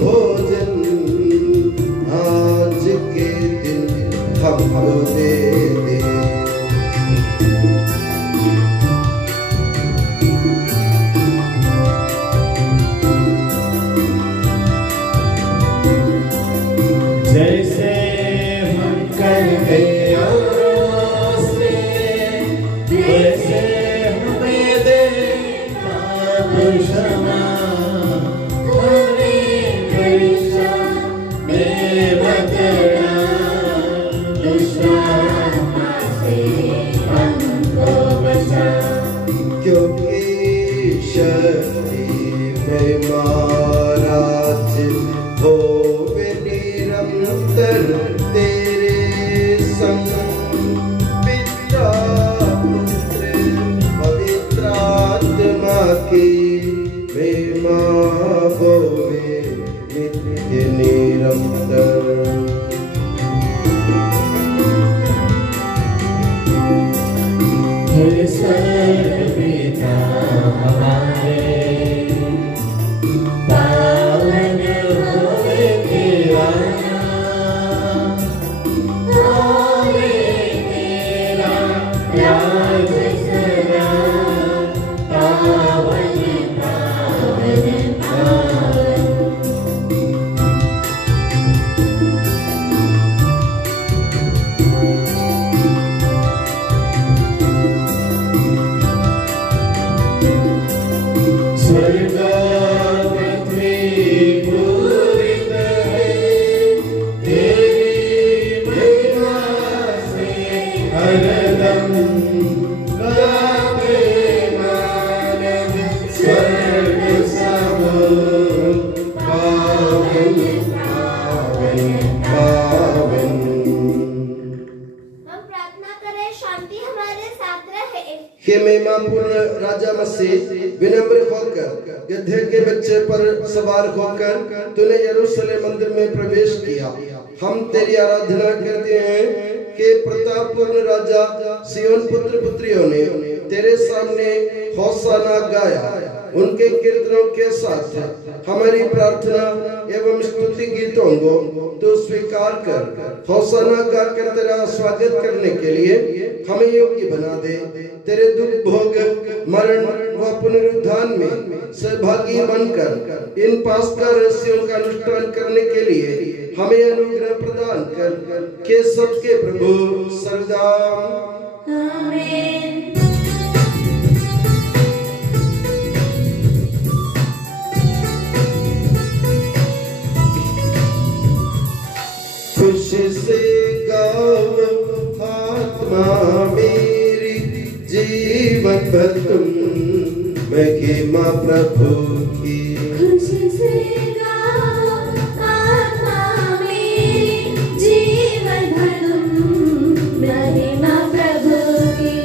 भोजन आज के दिन हमको दे दे। जैसे हम करते वैसे हमें दे क्षमा, हमें परीक्षा में मत डाल, दुष्टात्मा से हमको बचा। क्योंकि शक्ति में महाराज हो निरंतर तेरे संग, पिता पुत्र पवित्र आत्मा की महिमा होवे नित्य निरंतर। हे स्वर्ग पिता हमारे, पावन होवे तेरा नाम, होवे तेरा राज सदा, पावन पावन पावन। स्वर्ग पृथ्वी पूरित है तेरी महिमा से, हरदम गाते मानव स्वर्ग सब पावन पावन पावन। हम प्रार्थना करें, शांति हमारे साथ रहे। हे महिमापूर्ण राजा मसीह, विनम्र होकर गधे के बच्चे पर सवार होकर तूने यरूशलेम मंदिर में प्रवेश किया। हम तेरी आराधना करते हैं कि प्रतापपूर्ण राजा सिय्योन पुत्र पुत्रियों ने तेरे सामने होशाना गाया। उनके कीर्तनों के साथ हमारी प्रार्थना एवं स्तुति गीतों को तो स्वीकार कर होशाना गाकर तेरा स्वागत करने के लिए हमें योग्य बना दे। तेरे दुख भोग मरण व पुनरुत्थान में सहभागी बनकर इन पास्का रहस्यों का अनुष्ठान करने के लिए हमें अनुग्रह प्रदान कर के सबके प्रभु सर्वदा आमीन। खुशी से गाओ आत्मा मेरी, जीवन भर तुम महिमा प्रभु की। खुशी से गाओ आत्मा मेरी, जीवन भर तुम महिमा प्रभु की।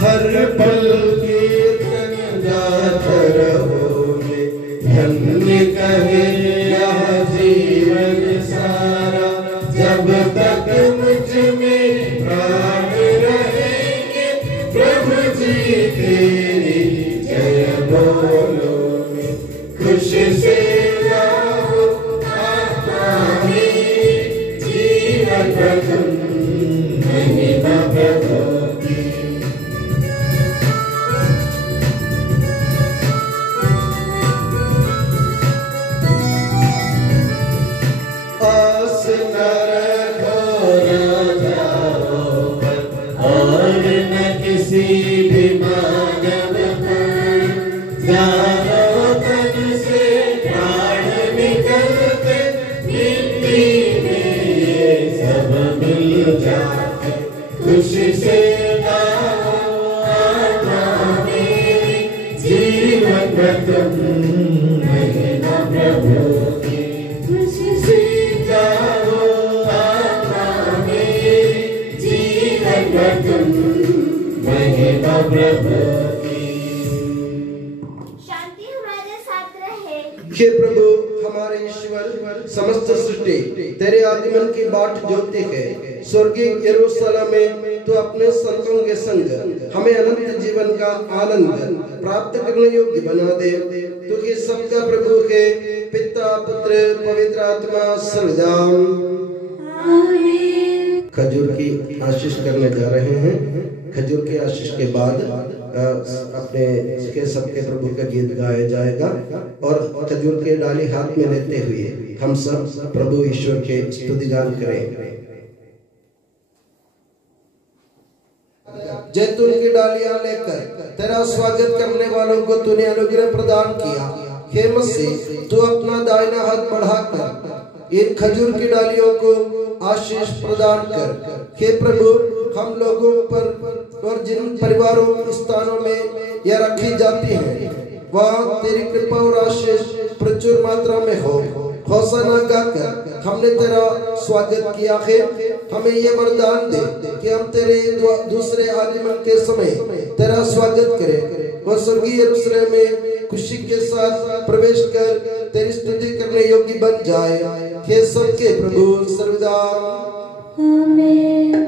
हर पल कीर्तन गात रहो मैं, धन्य कहे यह जीवन सारा। जब तक मुझ में प्राण रहेंगे, प्रभु जी तेरी जय बोलो मैं। खुशी से गाओ आत्मा मेरी, जीवन भर तुम महिमा प्रभु की। आस न रखो राजाओं पर और न किसी भी मानव पर, जानो तन से प्राण निकलते, मिट्टी में ये सब मिल जाते। खुशी से गाओ आत्मा मेरी, जीवन भर तुम महिमा प्रभु की। खुशी से गाओ आत्मा मेरी, जीवन भर तुम महिमा प्रभु की। शांति हमारे साथ रहे। हे प्रभु हमारे ईश्वर, समस्त सृष्टि तेरे आगमन की बाट जोते है। स्वर्गीय यरूशलेम में तू अपने संतों के संग हमें अनंत जीवन का आनंद प्राप्त करने योग्य बना दे। तू कि सबका प्रभु है, पिता पुत्र पवित्र आत्मा सर्वदा। खजूर की आशीष करने जा रहे हैं। खजूर की आशीष के बाद अपने के सबके प्रभु का गीत गाया जाएगा और खजूर के डाली हाथ में लेते हुए हम सब प्रभु ईश्वर के स्तुतिगान करें। जैतून की डालियां लेकर तेरा स्वागत करने वालों को तूने अनुग्रह प्रदान किया। हे मसीह, तू अपना दाहिना हाथ बढ़ाकर इन खजूर की डालियों को आशीष प्रदान कर। हे प्रभु, हम लोगों पर और जिन परिवारों स्थानों में यह रखी जाती है वहाँ तेरी कृपा और आशीष प्रचुर मात्रा में हो। होशाना गाकर हमने तेरा स्वागत किया है। हमें ये वरदान दे कि हम तेरे दूसरे आगमन के समय तेरा स्वागत करें और स्वर्गीय यरूशलेम में खुशी के साथ प्रवेश कर तेरी स्तुति करने योग्य बन जाए। हे सबके प्रभु सर्वदा। आमीन।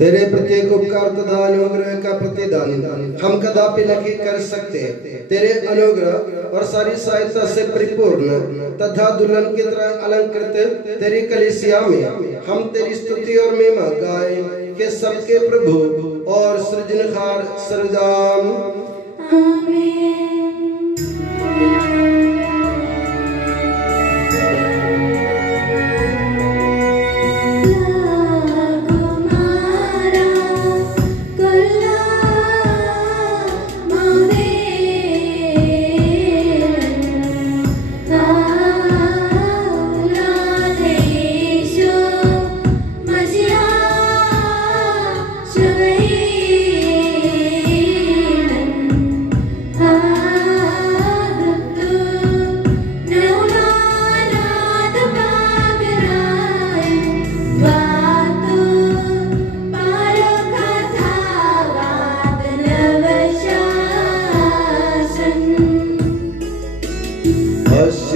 तेरे प्रत्येक उपकार तथा अनुग्रह का प्रतिदान हम कदापि नहीं कर सकते। तेरे अनुग्रह और सारी सहायता से परिपूर्ण तथा दुल्हन की तरह अलंकृत तेरी कलीसिया में हम तेरी स्तुति और महिमा गाएं के सबके प्रभु और सृजनहार सर्वदा। आमीन।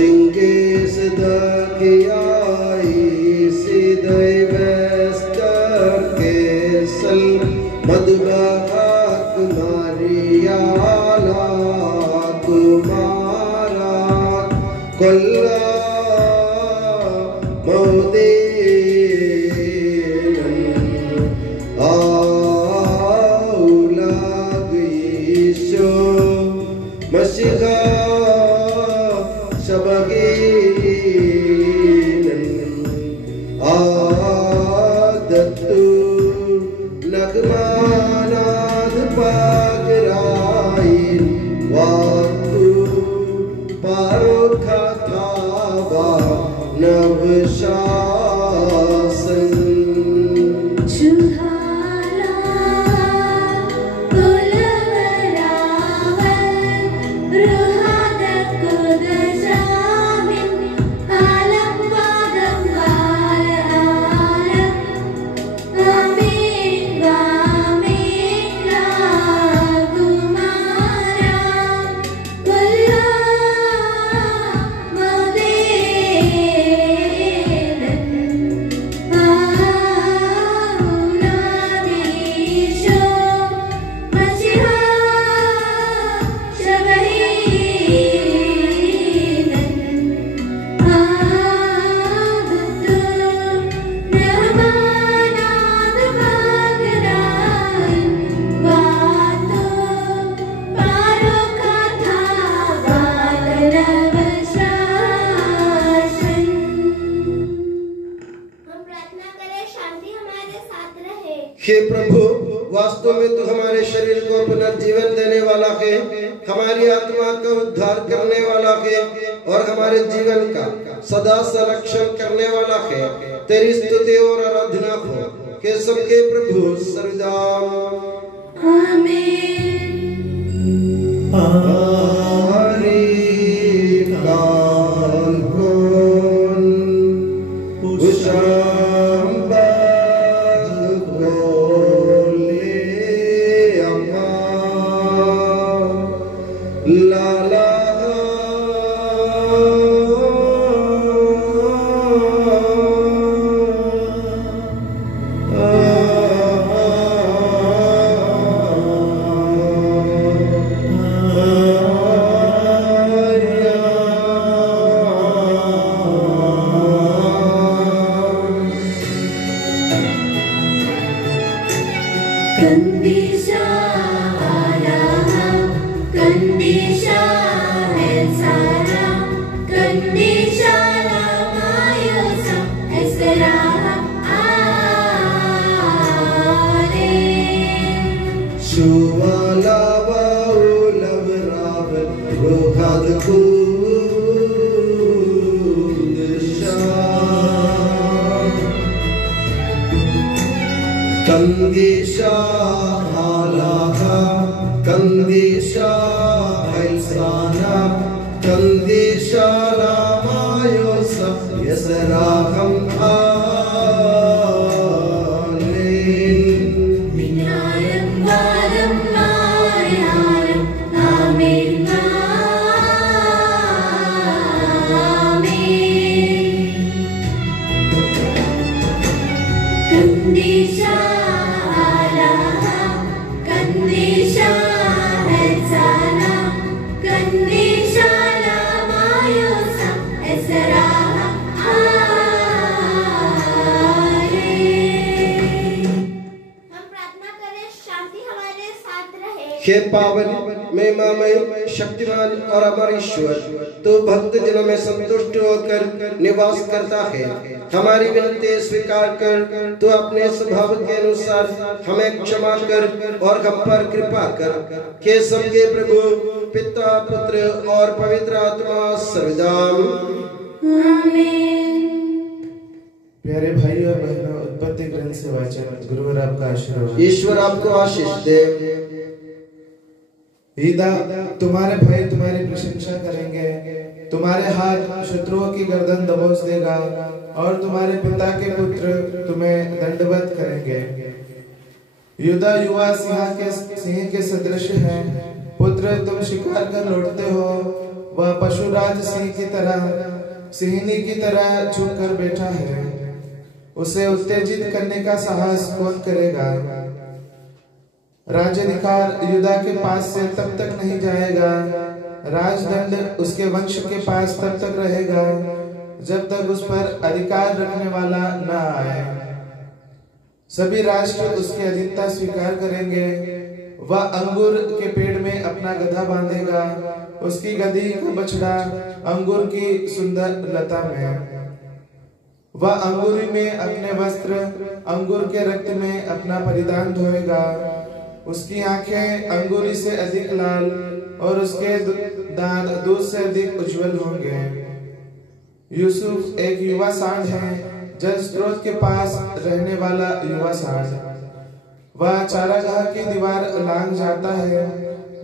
Shinges Dakiai Sidai Vestar Kesal Madhubahak Mariala Kumara Kolla हे प्रभु, वास्तव में तू हमारे शरीर को पुनर्जीवन देने वाला है, हमारी आत्मा का उद्धार करने वाला है और हमारे जीवन का सदा संरक्षण करने वाला है। तेरी स्तुति और आराधना हो के सबके प्रभु सर्वदा आमीन। हे पावन महिमामय शक्तिमान और अमर ईश्वर, तो भक्त जनों में संतुष्ट होकर निवास करता है। हमारी विनती स्वीकार कर, तो अपने स्वभाव के अनुसार हमें क्षमा कर और हम पर कृपा कर। हे सबके प्रभु पिता पुत्र और पवित्र आत्मा सर्वदा आमीन। प्यारे भाई और बहनों, उत्पत्ति ग्रंथ से वाचन। गुरुवर आपका आशीर्वाद। ईश्वर आपको आशीष दे। ईदा, तुम्हारे भाई तुम्हारी प्रशंसा करेंगे, तुम्हारे हाथ शत्रुओं की गर्दन दबोच देगा और तुम्हारे पिता के पुत्र तुम्हें दंडवत करेंगे। युदा युवा सिंह के सदृश है, पुत्र तुम शिकार कर लौटते हो, वह पशुराज सिंह की तरह सिंहनी की तरह चुप कर बैठा है। उसे उत्तेजित करने का साहस कौन करेगा? राज्याधिकार युदा के पास से तब तक नहीं जाएगा, राजदंड उसके वंश के पास तब तक रहेगा जब तक उस पर अधिकार रखने वाला न आए। सभी राष्ट्र उसकी अधीनता स्वीकार करेंगे। वह अंगूर के पेड़ में अपना गधा बांधेगा, उसकी गधी का बछड़ा अंगूर की सुंदर लता में। वह अंगूरी में अपने वस्त्र, अंगूर के रक्त में अपना परिधान धोएगा। उसकी आंखें अंगूरी से अधिक लाल और उसके दांत दूध से अधिक उज्जवल होंगे। यूसुफ एक युवा सांड है, जल स्रोत के पास रहने वाला युवा सांड। वह चारागाह की दीवार लांघ जाता है।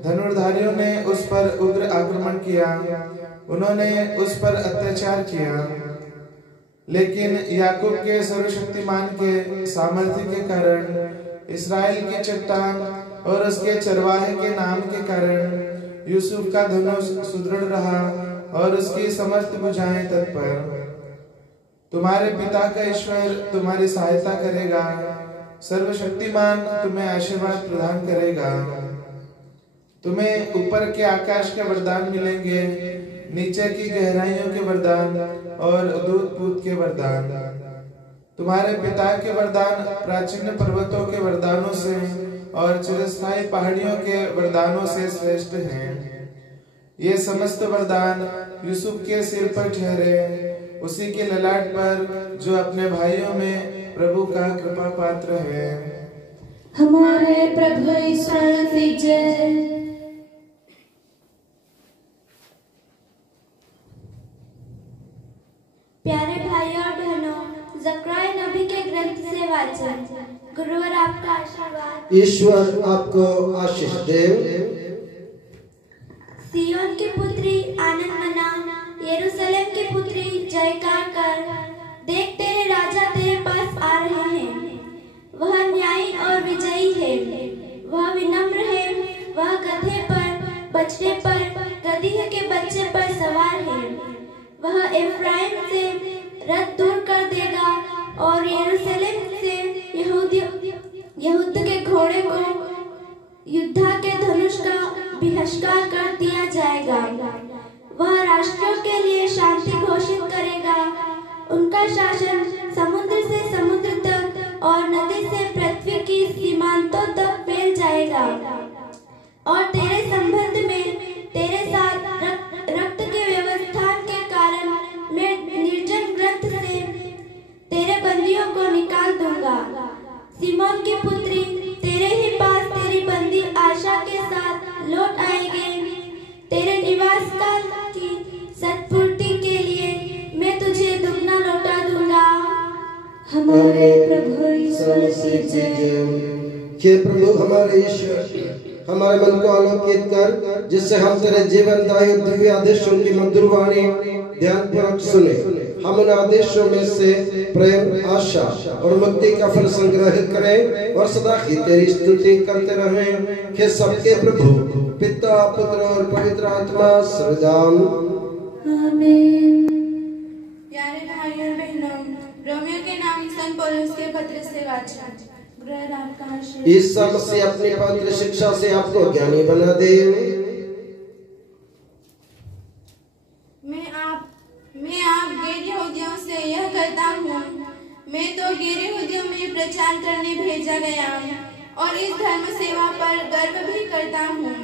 धनुर्धारियों ने उस पर उग्र आक्रमण किया, उन्होंने उस पर अत्याचार किया, लेकिन याकूब के सर्वशक्तिमान के सामर्थ्य के कारण, इस्राएल की चट्टान और उसके चरवाहे के नाम के कारण यूसुफ का धनुष सुदृढ़ रहा और उसकी समस्त भुजाएं तत्पर। तुम्हारे पिता का ईश्वर तुम्हारी सहायता करेगा, सर्वशक्तिमान तुम्हें आशीर्वाद प्रदान करेगा। तुम्हें ऊपर के आकाश के वरदान मिलेंगे, नीचे की गहराइयों के वरदान और दूध पूत के वरदान। तुम्हारे पिता के वरदान प्राचीन पर्वतों के वरदानों से और चिरस्थायी पहाड़ियों के वरदानों से श्रेष्ठ हैं। ये समस्त वरदान यूसुफ के सिर पर ठहरे, उसी के ललाट पर जो अपने भाइयों में प्रभु का कृपा पात्र है। हमारे प्रभु ईश्वर की जय। प्यारे भाइयों और बहनों, ज़करिया नबी के ग्रंथ से वाचन। गुरुवर आपका आशीर्वाद। ईश्वर आपको आशीष दे। सियोन की पुत्री आनंद मना, यरूशलेम की पुत्री जयकार कर। देख तेरे राजा तेरे पास आ रहे हैं। वह न्यायी और विजयी है, वह विनम्र है, वह गधे पर, बछड़े पर, गदही के बच्चे पर सवार है। वह एफ्राइम से रथ दूर कर देगा और यरूशलेम से यहूद के घोड़े को युद्धा के धनुष का बहिष्कार कर दिया जाएगा। वह राष्ट्रों के लिए शांति घोषित करेगा। उनका शासन समुद्र से समुद्र तक और नदी से पृथ्वी की सीमांतों तक फैल जाएगा। और तेरे संबंध में तेरे साथ रक्त के व्यवस्थान के कारण मैं निर्जन ग्रंथ से तेरे बंदियों को निकाल दूंगा। सिमोन की पुत्री, तेरे ही पास तेरी बंदी आशा के साथ लौट आएंगे। तेरे निवास काल की सत्पूर्ति के लिए मैं तुझे दुगना लौटा दूंगा। हमारे प्रभु ईश्वर की जय। हे प्रभु हमारे ईश्वर, हमारे मन को आलोकित कर, जिससे हम तेरे जीवनदायी दिव्य आदेशों की मधुर वाणी ध्यानपूर्वक सुने। हम उन आदेशों में से प्रेम, आशा और मुक्ति का फल संग्रहित करें और सदा ही तेरी स्तुति करते रहें। हे सबके प्रभु, पिता, पुत्र और पवित्र आत्मा सर्वदान। आमीन। प्यारे भाइयों और बहनों, रोमियो के नाम सन पौलुस के पत्र से वाचन। गुरुवर आपका आशीर्वाद। ईसा मसीह अपनी पवित्र शिक्षा से आपको ज्ञानी बना दे। मैं आप गैर यहूदियों से यह कहता हूँ, मैं तो गैर यहूदियों में प्रचार करने भेजा गया और इस धर्म सेवा पर गर्व भी करता हूँ।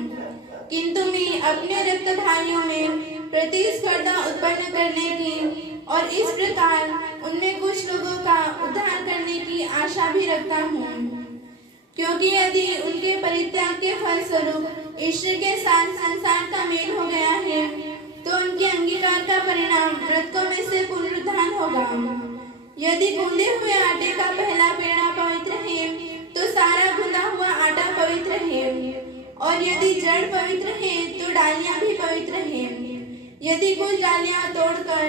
किंतु मैं अपने रक्त भाइयों में प्रतिस्पर्धा उत्पन्न करने की और इस प्रकार उनमें कुछ लोगों का उद्धार करने की आशा भी रखता हूँ। क्योंकि यदि उनके परित्याग के फलस्वरूप ईश्वर के साथ संसार का मेल हो गया है, तो उनके अंगीकार का परिणाम मृतकों में से पुनरुत्थान होगा। यदि गूंदे हुए आटे का पहला पेड़ा पवित्र है, तो सारा गूंदा हुआ आटा पवित्र है। और यदि जड़ पवित्र है, तो डालियां भी पवित्र हैं। यदि कुछ डालियां तोड़कर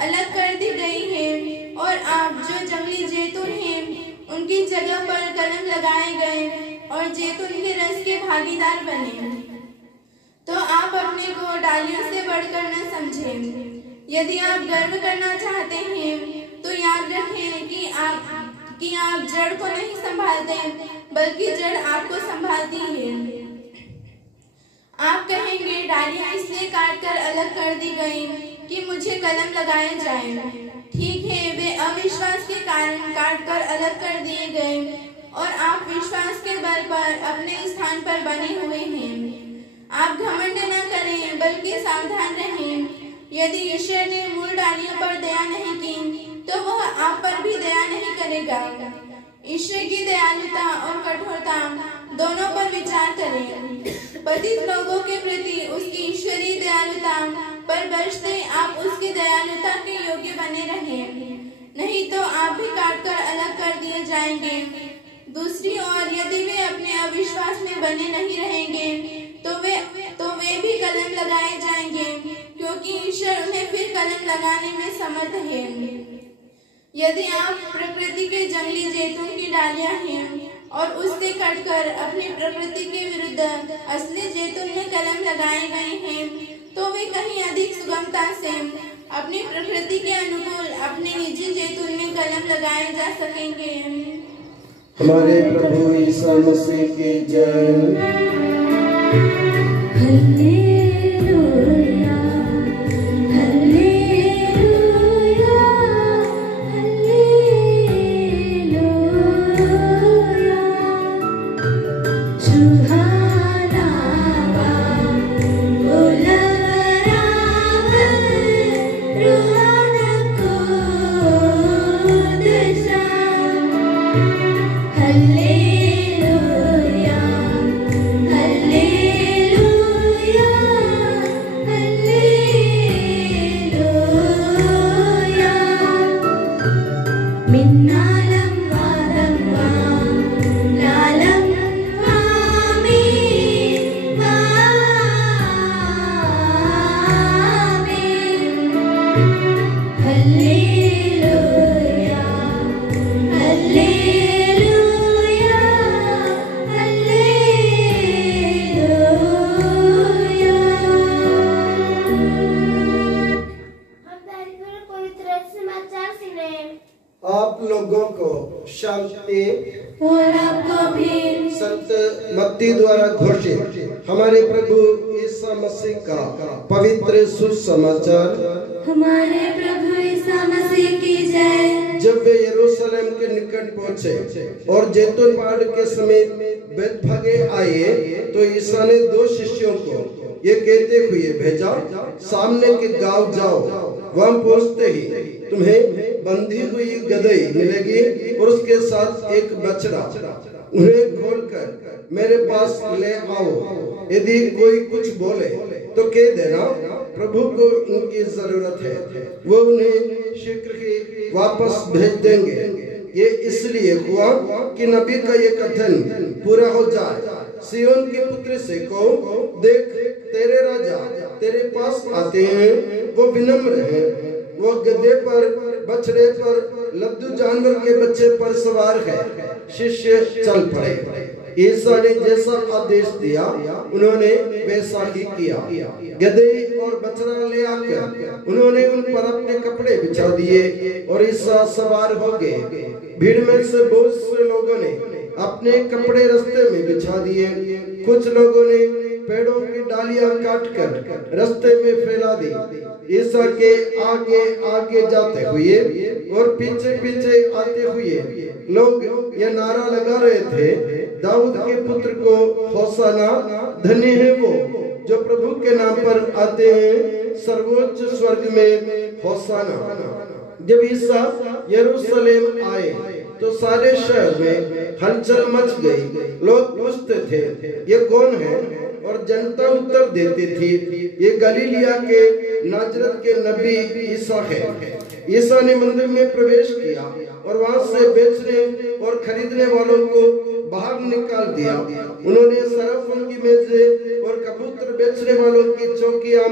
अलग कर दी गई है और आप जो जंगली जैतून हैं, उनकी जगह पर कलम लगाए गए और जैतून के रस के भागीदार बने, तो आप अपने को डालियों से बढ़कर न समझें। यदि आप गर्व करना चाहते हैं तो याद रखें कि आप जड़ को नहीं संभालते, बल्कि जड़ आपको संभालती है। आप कहेंगे डालियां इसलिए काटकर अलग कर दी गई कि मुझे कलम लगाए जाए। ठीक है, वे अविश्वास के कारण काटकर अलग कर दिए गए और आप विश्वास के बल पर अपने स्थान पर बने हुए हैं। आप घमंड न करें, बल्कि सावधान रहें। यदि ईश्वर ने मूल डालियों पर दया नहीं की तो वह आप पर भी दया नहीं करेगा। ईश्वर की दयालुता और कठोरता दोनों पर विचार करें। पतित लोगों के प्रति उसकी ईश्वरीय दयालुता पर बरसते आप उसकी दयालुता के योग्य बने रहें, नहीं तो आप भी काटकर अलग कर दिए जाएंगे। दूसरी ओर यदि वे अपने अविश्वास में बने नहीं रहेंगे तो वे भी कलम लगाए जाएंगे, क्योंकि ईश्वर उन्हें फिर कलम लगाने में समर्थ है। यदि आप प्रकृति के जंगली जैतून की डालियां हैं और उससे कटकर अपनी प्रकृति के विरुद्ध असली जैतून में कलम लगाए गए हैं, तो वे कहीं अधिक सुगमता से अपनी प्रकृति के अनुकूल अपने निजी जैतून में कलम लगाए जा सकेंगे। हमारे प्रभु ईसा मसीह की जय। आप लोगों को शांति और आपको भी। संत मत्ती द्वारा घोषित हमारे प्रभु ईसा मसीह का पवित्र सुसमाचार। हमारे प्रभु ईसा मसीह की जय। जब वे यरूशलेम के निकट पहुंचे और जैतून पहाड़ के समीप बेतफगे आए, तो ईसा ने 2 शिष्यों को ये कहते हुए भेजा, सामने के गांव जाओ, वहां पहुंचते ही तुम्हें बंधी हुई गदही मिलेगी और उसके साथ एक बछड़ा, उन्हें खोलकर मेरे पास ले आओ। यदि कोई कुछ बोले तो कह देना प्रभु को इनकी जरूरत है, वो उन्हें शीघ्र ही वापस भेज देंगे। ये इसलिए हुआ कि नबी का ये कथन पूरा हो जाए, सियोन के पुत्र से कहो, देख तेरे राजा तेरे पास आते हैं, वो विनम्र हैं, वो गधे पर, बछड़े पर, लद्दू जानवर के बच्चे पर सवार है। शिष्य चल पड़े। ईसा ने जैसा आदेश दिया उन्होंने वैसा ही किया। गधे और बछड़ा ले आकर उन्होंने उन पर अपने कपड़े बिछा दिए और ईसा सवार हो गए। भीड़ में से बहुत से लोगों ने अपने कपड़े रास्ते में बिछा दिए। कुछ लोगों ने पेड़ों की डालियां काटकर रास्ते में फैला दी। ईसा के आगे आगे जाते हुए और पीछे पीछे आते हुए लोग ये नारा लगा रहे थे, दाऊद के पुत्र को होसाना, धन्य है वो जो प्रभु के नाम पर आते हैं, सर्वोच्च स्वर्ग में होसाना। जब ईसा यरूशलेम आए तो सारे शहर में हलचल मच गई। लोग पूछते थे, ये कौन है? और जनता उत्तर देती थी, ये गलीलिया के नाजरत के नबी ईसा है। ईसा ने मंदिर में प्रवेश किया और वहां से बेचने और खरीदने वालों को बाहर निकाल दिया। उन्होंने सराफों की मेजें और कबूतर बेचने वालों की चौकियां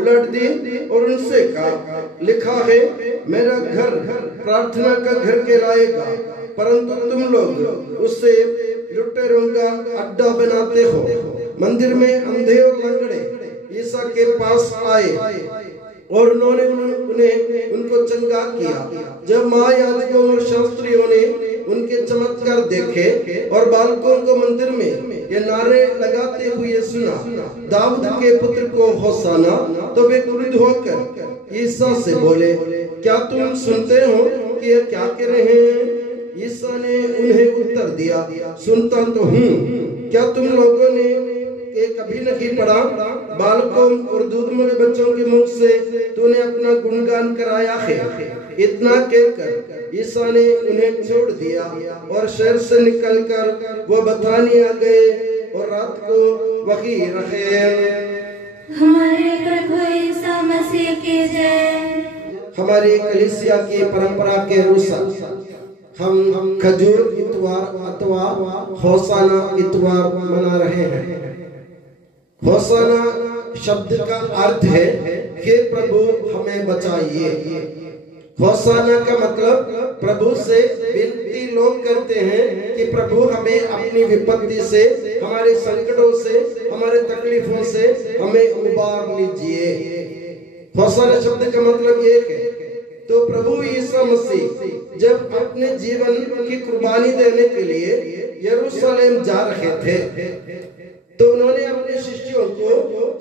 उलट दी और उनसे कहा, लिखा है, मेरा घर प्रार्थना का घर कहलाएगा, परंतु तुम लोग उसे लुटेरों का अड्डा बनाते हो। मंदिर में अंधे और लंगड़े ईसा के पास आए और उन्होंने उन्हें उनको चंगा किया। जब महायाजकों और शास्त्रियों ने उनके चमत्कार देखे और बालकों को मंदिर में ये नारे लगाते हुए सुना, दाऊद के पुत्र को होसाना, तो वे क्रुद्ध होकर ईसा से बोले, क्या तुम सुनते हो कि ये क्या कह रहे हैं? ईसा ने उन्हें उत्तर दिया, सुनता तो हूँ। क्या तुम लोगों ने कभी नहीं पढ़ा, बालकों और दूध में बच्चों के मुख से तूने अपना गुणगान कराया है? इतना कहकर ईसा ने उन्हें छोड़ दिया और शहर से निकलकर वो बथानिया गए और रात को वहीं रहे। हमारे प्रभु ईसा मसीह की जय। हमारी कलीसिया की परंपरा के अनुसार हम खजूर इतवार अथवा होसाना इतवार मना रहे हैं। होसाना शब्द का अर्थ है कि प्रभु हमें बचाइए। होसाना का मतलब प्रभु से विनती लोग करते हैं कि प्रभु हमें अपनी विपत्ति से, हमारे संकटों से, हमारे तकलीफों से हमें उबार लीजिए। होसाना शब्द का मतलब ये है। तो प्रभु ईसा मसीह जब अपने जीवन की कुर्बानी देने के लिए यरूशलेम जा रहे थे, तो उन्होंने अपने शिष्यों को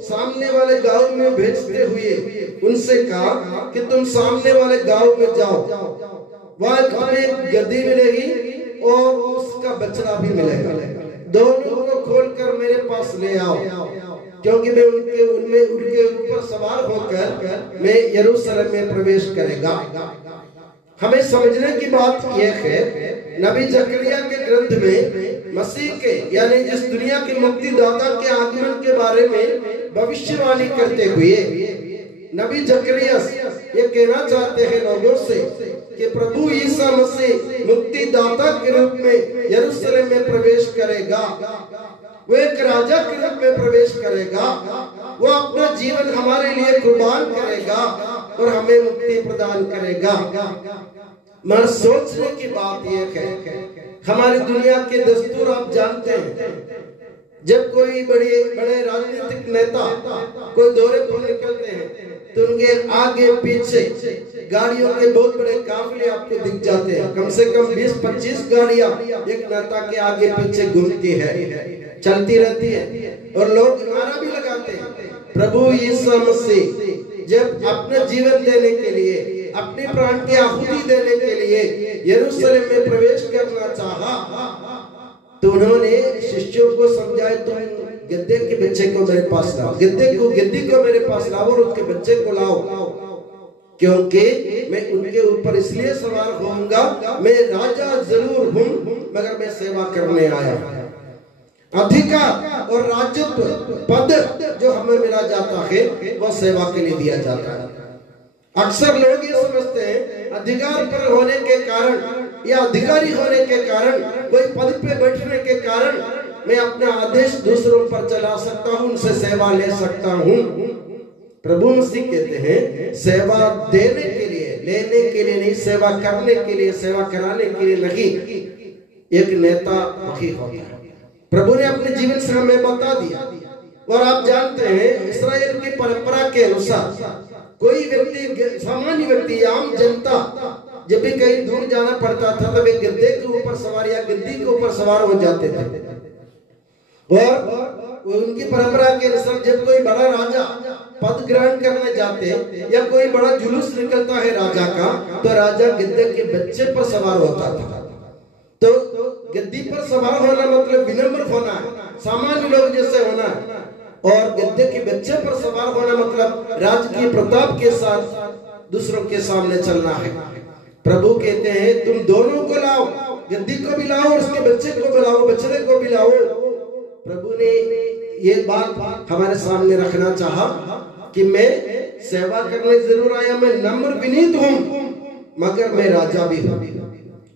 सामने वाले गांव में भेजते हुए उनसे कहा कि तुम सामने वाले गांव में जाओ, वहां तुम्हें गद्दी मिलेगी और उसका बछड़ा भी मिलेगा, दोनों को खोलकर मेरे पास ले आओ, क्योंकि मैं उनके ऊपर सवार होकर मैं यरूशलेम में प्रवेश करेगा। हमें समझने की बात यह है, नबी जकरिया के ग्रंथ में मसीह के यानी इस दुनिया के मुक्तिदाता के आगमन के बारे में भविष्यवाणी करते हुए नबी जकरिया ये कहना चाहते हैं लोगों से कि प्रभु ईसा मसीह मुक्तिदाता के रूप में यरूशलेम में प्रवेश करेगा। वो एक राजा के रूप में प्रवेश करेगा। वो अपना जीवन हमारे लिए कुर्बान करेगा और हमें मुक्ति प्रदान करेगा। मगर सोचने की बात यह है, हमारी दुनिया के दस्तूर आप जानते हैं, जब कोई बड़े राजनीतिक नेता कोई दौरे पर निकलते हैं तो उनके आगे पीछे गाड़ियों के बहुत बड़े काफिले आपको दिख जाते हैं। कम से कम 20-25 गाड़ियां एक नेता के आगे पीछे घूमती है, चलती रहती है और लोग नारा भी लगाते हैं। प्रभु यीशु मसीह जब अपने जीवन देने के लिए, अपनी प्राण की आहुति देने के लिए यरूशलेम में प्रवेश करना चाहा, तो उन्होंने शिष्यों को समझाया, तुम गद्दे के बच्चे को मेरे पास लाओ, गद्दी को मेरे पास लाओ और उसके बच्चे को लाओ, क्योंकि मैं उनके ऊपर इसलिए सवार होऊंगा, मैं राजा जरूर हूं मगर मैं सेवा करने आया। अधिकार और राजत्व पद जो हमें मिला जाता है वह सेवा के लिए दिया जाता है। अक्सर लोग ये समझते हैं अधिकार पर होने के कारण या अधिकारी होने के कारण, कोई पद पे बैठने के कारण मैं अपना आदेश दूसरों पर चला सकता हूं, उनसे सेवा ले सकता हूं। प्रभु मसीह कहते हैं सेवा देने के लिए, लेने के लिए नहीं, सेवा करने के लिए, सेवा कराने के लिए नहीं। एक नेता वही होता है। प्रभु ने अपने जीवन से हमें बता दिया। और आप जानते हैं इस्राएल की परंपरा के अनुसार कोई व्यक्ति, सामान्य व्यक्ति, आम जनता जब भी कहीं दूर जाना पड़ता था तो वे गद्दे के ऊपर सवार या गद्दी के ऊपर सवार हो जाते थे। और उनकी परंपरा के अनुसार जब कोई बड़ा राजा पद ग्रहण करने जाते या कोई बड़ा जुलूस निकलता है राजा का, तो राजा गद्दे के बच्चे पर सवार होता था। तो गद्दी पर सवार होना मतलब विनम्र होना है, सामान्य लोग जैसे होना है, और गद्दे के बच्चे पर सवार होना मतलब राजकीय प्रताप के साथ दूसरों के सामने चलना है। प्रभु कहते हैं तुम दोनों को लाओ, गद्दी को भी लाओ और उसके बच्चे को भी लाओ, बछड़े को भी लाओ। प्रभु ने ये बात हमारे सामने रखना चाहा कि मैं सेवा करने जरूर आया, मैं नम्र विनीत हूं मगर मैं राजा भी हूं।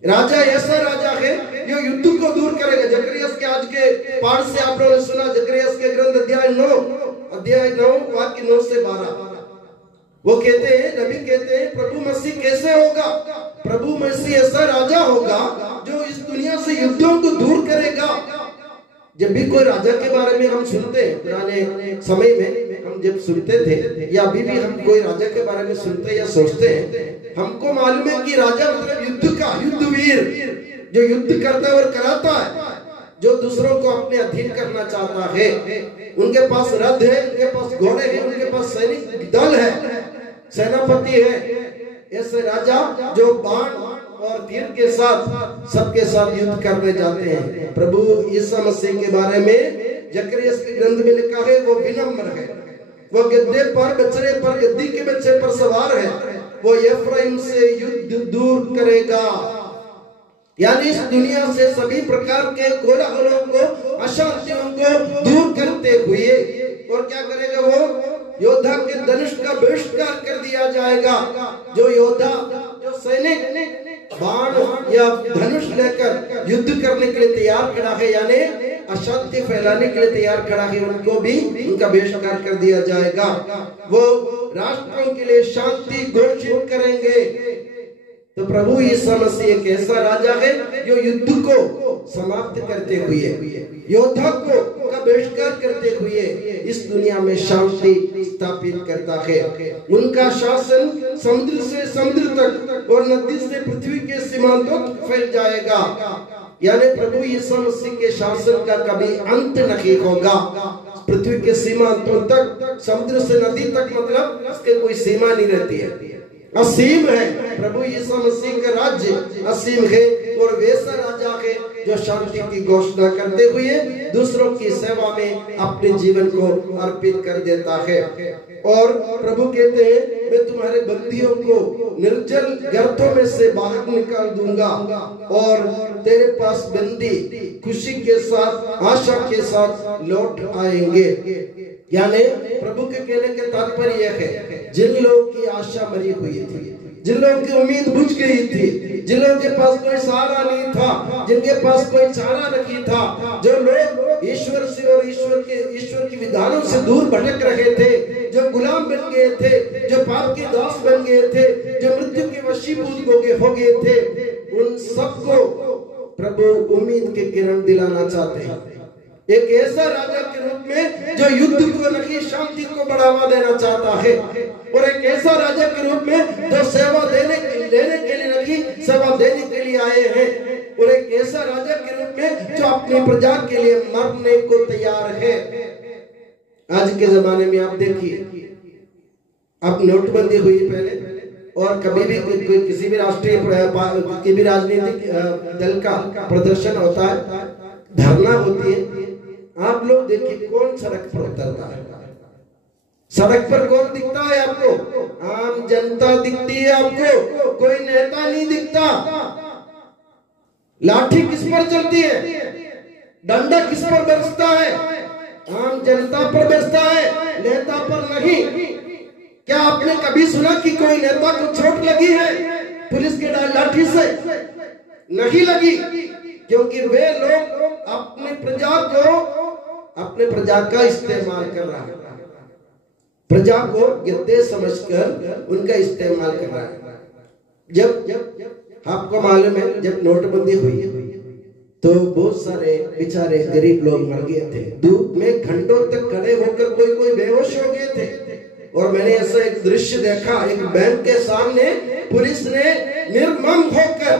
राजा ऐसा राजा है जो युद्ध को दूर करेगा। जकरिया के आज के पाठ से आप लोगों ने सुना, जकरिया के ग्रंथ अध्याय 9 वाक्य 9 से 12, वो कहते हैं, नबी कहते हैं प्रभु मसीह कैसे होगा? प्रभु मसीह ऐसा राजा होगा जो इस दुनिया से युद्धों को दूर करेगा जब भी कोई राजा के बारे में हम सुनते हैं, पुराने समय में हम जब सुनते थे या अभी भी हम कोई राजा के बारे में सुनते या सोचते हैं, हमको मालूम है कि राजा मतलब युद्ध का युद्धवीर, जो युद्ध करता है और कराता है, जो दूसरों को अपने अधीन करना चाहता है। उनके पास रथ है, उनके पास घोड़े हैं, उनके पास सैनिक दल है, सेनापति है। ऐसे राजा जो बाण और तीर के साथ सबके साथ युद्ध करने जाते हैं। प्रभु यीशु मसीह के बारे में जकरिया के ग्रंथ में लिखा है, वो विनम्र है, वो गद्दे पर बछड़े पर, गद्दी के बच्चे पर सवार है, वो एफ्राइम से युद्ध दूर करेगा। यानी इस दुनिया से सभी प्रकार के कोलाहलों को, अशांतियों को दूर करते हुए, और क्या करेगा वो? योद्धा के धनुष का बहिष्कार कर दिया जाएगा। जो योद्धा, जो सैनिक बाण या धनुष लेकर युद्ध करने के लिए तैयार खड़ा है, यानी अशांति फैलाने के लिए तैयार खड़ा है, उनको भी उनका बहिष्कार कर दिया जाएगा। वो राष्ट्रों के लिए शांति घोषित करेंगे। तो प्रभु यीशु मसीह एक ऐसा राजा है जो युद्ध को समाप्त करते हुए, योद्धा को का बहिष्कार करते हुए इस दुनिया में शांति स्थापित करता है। उनका शासन समुद्र से समुद्र तक और नदी से पृथ्वी के सीमांतों तक फैल जाएगा। यानी प्रभु यीशु मसीह के शासन का कभी अंत नहीं होगा। पृथ्वी के सीमांतों तक, समुद्र से नदी तक, मतलब इसके कोई सीमा नहीं रहती है, असीम है। प्रभु यीशु मसीह का राज्य असीम है और वैसा राजा है जो शांति की घोषणा करते हुए दूसरों की सेवा में अपने जीवन को अर्पित कर देता है। और प्रभु कहते हैं, मैं तुम्हारे बंदियों को निर्जल गर्तों में से बाहर निकाल दूंगा और तेरे पास बंदी खुशी के साथ, आशा के साथ लौट आएंगे। यानी प्रभु के कहने का तात्पर्य यह है, जिन लोगों की आशा मरी हुई थी, जिन लोगों की उम्मीद बुझ गई थी, जिन लोगों के पास कोई सहारा नहीं था, जिनके पास कोई चारा नहीं था, जो लोग ईश्वर से और ईश्वर की विधानों से दूर भटक रहे थे, जो गुलाम बन गए थे, जो पाप के दास बन गए थे, जो मृत्यु के वशीभूत हो गए थे, उन सबको प्रभु उम्मीद के किरण दिलाना चाहते हैं। एक ऐसा राजा के रूप में जो युद्ध को नहीं, शांति को बढ़ावा देना चाहता है, और एक ऐसा राजा के रूप में जो सेवा लेने के लिए नहीं, सेवा देने के लिए आए हैं, और एक ऐसा राजा के रूप में जो अपनी प्रजा के लिए मरने को तैयार है। आज के जमाने में आप देखिए, अब नोटबंदी हुई पहले, और कभी भी किसी भी राष्ट्रीय किसी भी राजनीतिक दल का प्रदर्शन होता है, धरना होती है, आप लोग देखिए कौन सड़क पर उतरता है? सड़क पर कौन दिखता है आपको? आम जनता दिखती है आपको, कोई नेता नहीं दिखता। लाठी किस पर चलती है? डंडा किस पर बरसता है? आम जनता पर बरसता है, नेता पर नहीं। क्या आपने कभी सुना कि कोई नेता को चोट लगी है पुलिस के लाठी से? नहीं लगी, क्योंकि वे लोग अपने प्रजा का इस्तेमाल कर रहा है, प्रजा को गद्दे समझकर उनका इस्तेमाल कर रहा है। जब आपको मालूम है, जब नोटबंदी हुई तो बहुत सारे बेचारे गरीब लोग मर गए थे, धूप में घंटों तक खड़े होकर कोई बेहोश हो गए थे। और मैंने ऐसा एक दृश्य देखा, एक बैंक के सामने पुलिस ने निर्मम होकर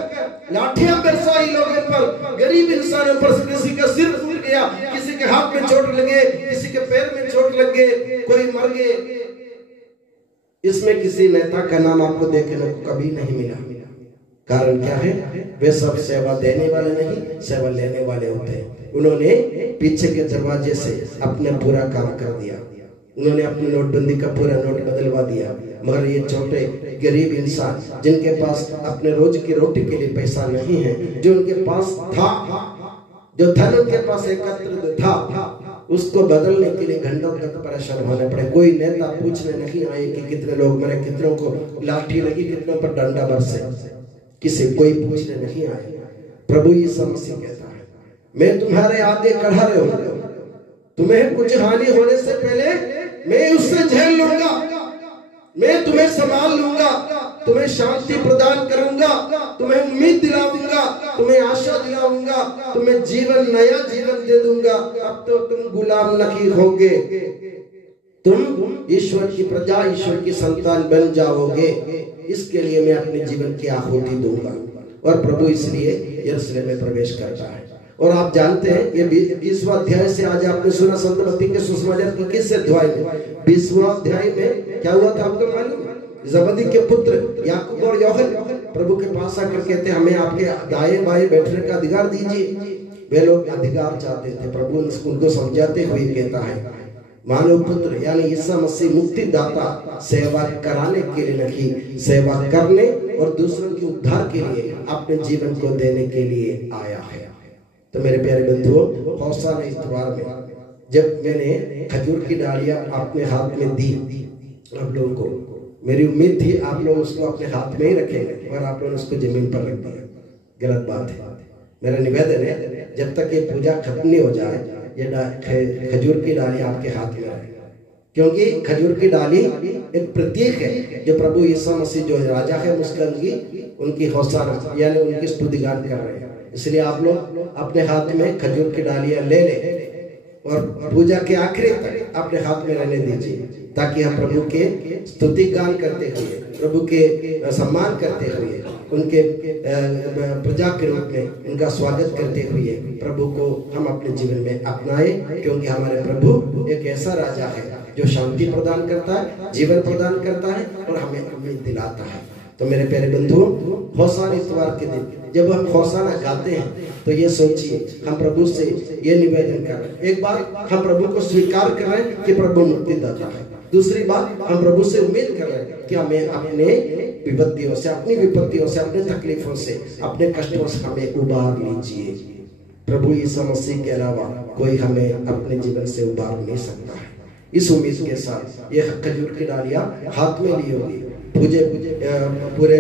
लाठियां बरसाई लोगों पर, गरीब इंसानों पर। किसी का सिर फूट गया, किसी के हाथ में चोट लगे, किसी के पैर में चोट लग गए, कोई मर गए। इसमें किसी नेता का नाम आपको देखने को कभी नहीं मिला। कारण क्या है? वे सब सेवा देने वाले नहीं, सेवा लेने वाले होते हैं। उन्होंने पीछे के दरवाजे से अपने पूरा काम कर दिया, उन्होंने अपनी नोटबंदी का पूरा नोट बदलवा दिया। मगर ये छोटे गरीब इंसान जिनके पास अपने रोज की रोटी के लिए पैसा नहीं है, जो उनके पास था, जो धन उनके पास एकत्र था, उसको बदलने के लिए घंटों तक परेशान होने पड़े। कोई नेता पूछने नहीं आए कि कितने लोग मरे, कितनों को लाठी लगी, कितनों पर डंडा बरसे, किसी कोई पूछने नहीं आए। प्रभु यीशु मसीह कहता है, मैं तुम्हारे आगे खड़ा रहूंगा, तुम्हें कुछ हानि होने से पहले मैं उससे झेल लूंगा, मैं तुम्हें संभाल लूंगा, तुम्हें शांति प्रदान करूंगा, तुम्हें उम्मीद दिलाऊंगा, तुम्हें आशा दिलाऊंगा, तुम्हें जीवन, नया जीवन दे दूंगा। अब तो तुम गुलाम नहीं होगे, तुम ईश्वर की प्रजा, ईश्वर की संतान बन जाओगे। इसके लिए मैं अपने जीवन की आहुति दूंगा। और प्रभु इसलिए यरूशलेम में प्रवेश करता है। और आप जानते हैं ये 20वां अध्याय से, आज आपने सुना संत मत्ती के सुसमाचार की 21 अध्याय में, 20वां अध्याय में क्या हुआ था आपको मालूम? जबदी के पुत्र याकूब और यूहन्ना प्रभु के पास आकर कहते हैं हमें आपके दाएं बाएं बैठने का अधिकार दीजिए। वे लोग अधिकार चाहते थे। प्रभु उनको समझाते हुए कहता है मानव पुत्र यानी ईसा मसीह मुक्तिदाता सेवा कराने के लिए नहीं, सेवा करने और दूसरों के उद्धार के लिए अपने जीवन को देने के लिए आया है। तो मेरे प्यारे बंधुओं, होशाना इतवार में जब मैंने खजूर की डालियां अपने हाथ में दी आप लोगों को, मेरी उम्मीद थी आप लोग उसको अपने हाथ में ही रखेंगे और आप लोगों ने उसको जमीन पर रख दिया। गलत बात है। मेरा निवेदन है जब तक ये पूजा खत्म नहीं हो जाए ये खजूर की डाली आपके हाथ में रहे, क्योंकि खजूर की डाली एक प्रतीक है जो प्रभु यीशु मसीह जो राजा है उनकी होशाना यानी उनकी स्तुतिगान कर रहे हैं। इसलिए आप लोग अपने हाथ में खजूर की डालियां ले लें और पूजा के आखिरी तक अपने हाथ में रहने दीजिए, ताकि हम प्रभु के स्तुति गान करते हुए, प्रभु के सम्मान करते हुए, उनके प्रजा के रूप में उनका स्वागत करते हुए प्रभु को हम अपने जीवन में अपनाए, क्योंकि हमारे प्रभु एक ऐसा राजा है जो शांति प्रदान करता है, जीवन प्रदान करता है और हमें उम्मीद दिलाता है। तो मेरे प्यारे बंधुओं, होशाना इतवार के दिन जब हम होशाना गाते हैं तो ये सोचिए हम प्रभु से ये निवेदन कर रहे हैं, एक बार हम प्रभु को स्वीकार कर रहे हैं कि प्रभु मुक्तिदाता है, दूसरी बात हम प्रभु से उम्मीद कर रहे हैं कि हमें अपने विपत्तियों से, अपनी विपत्तियों से, अपने तकलीफों से, अपने कष्टों से हमें उबार लीजिए। प्रभु यीशु मसीह के अलावा कोई हमें अपने जीवन से उबार नहीं सकता है। इस उम्मीद के साथ ये खजूर की डालियां हाथ में ली होगी, पूरे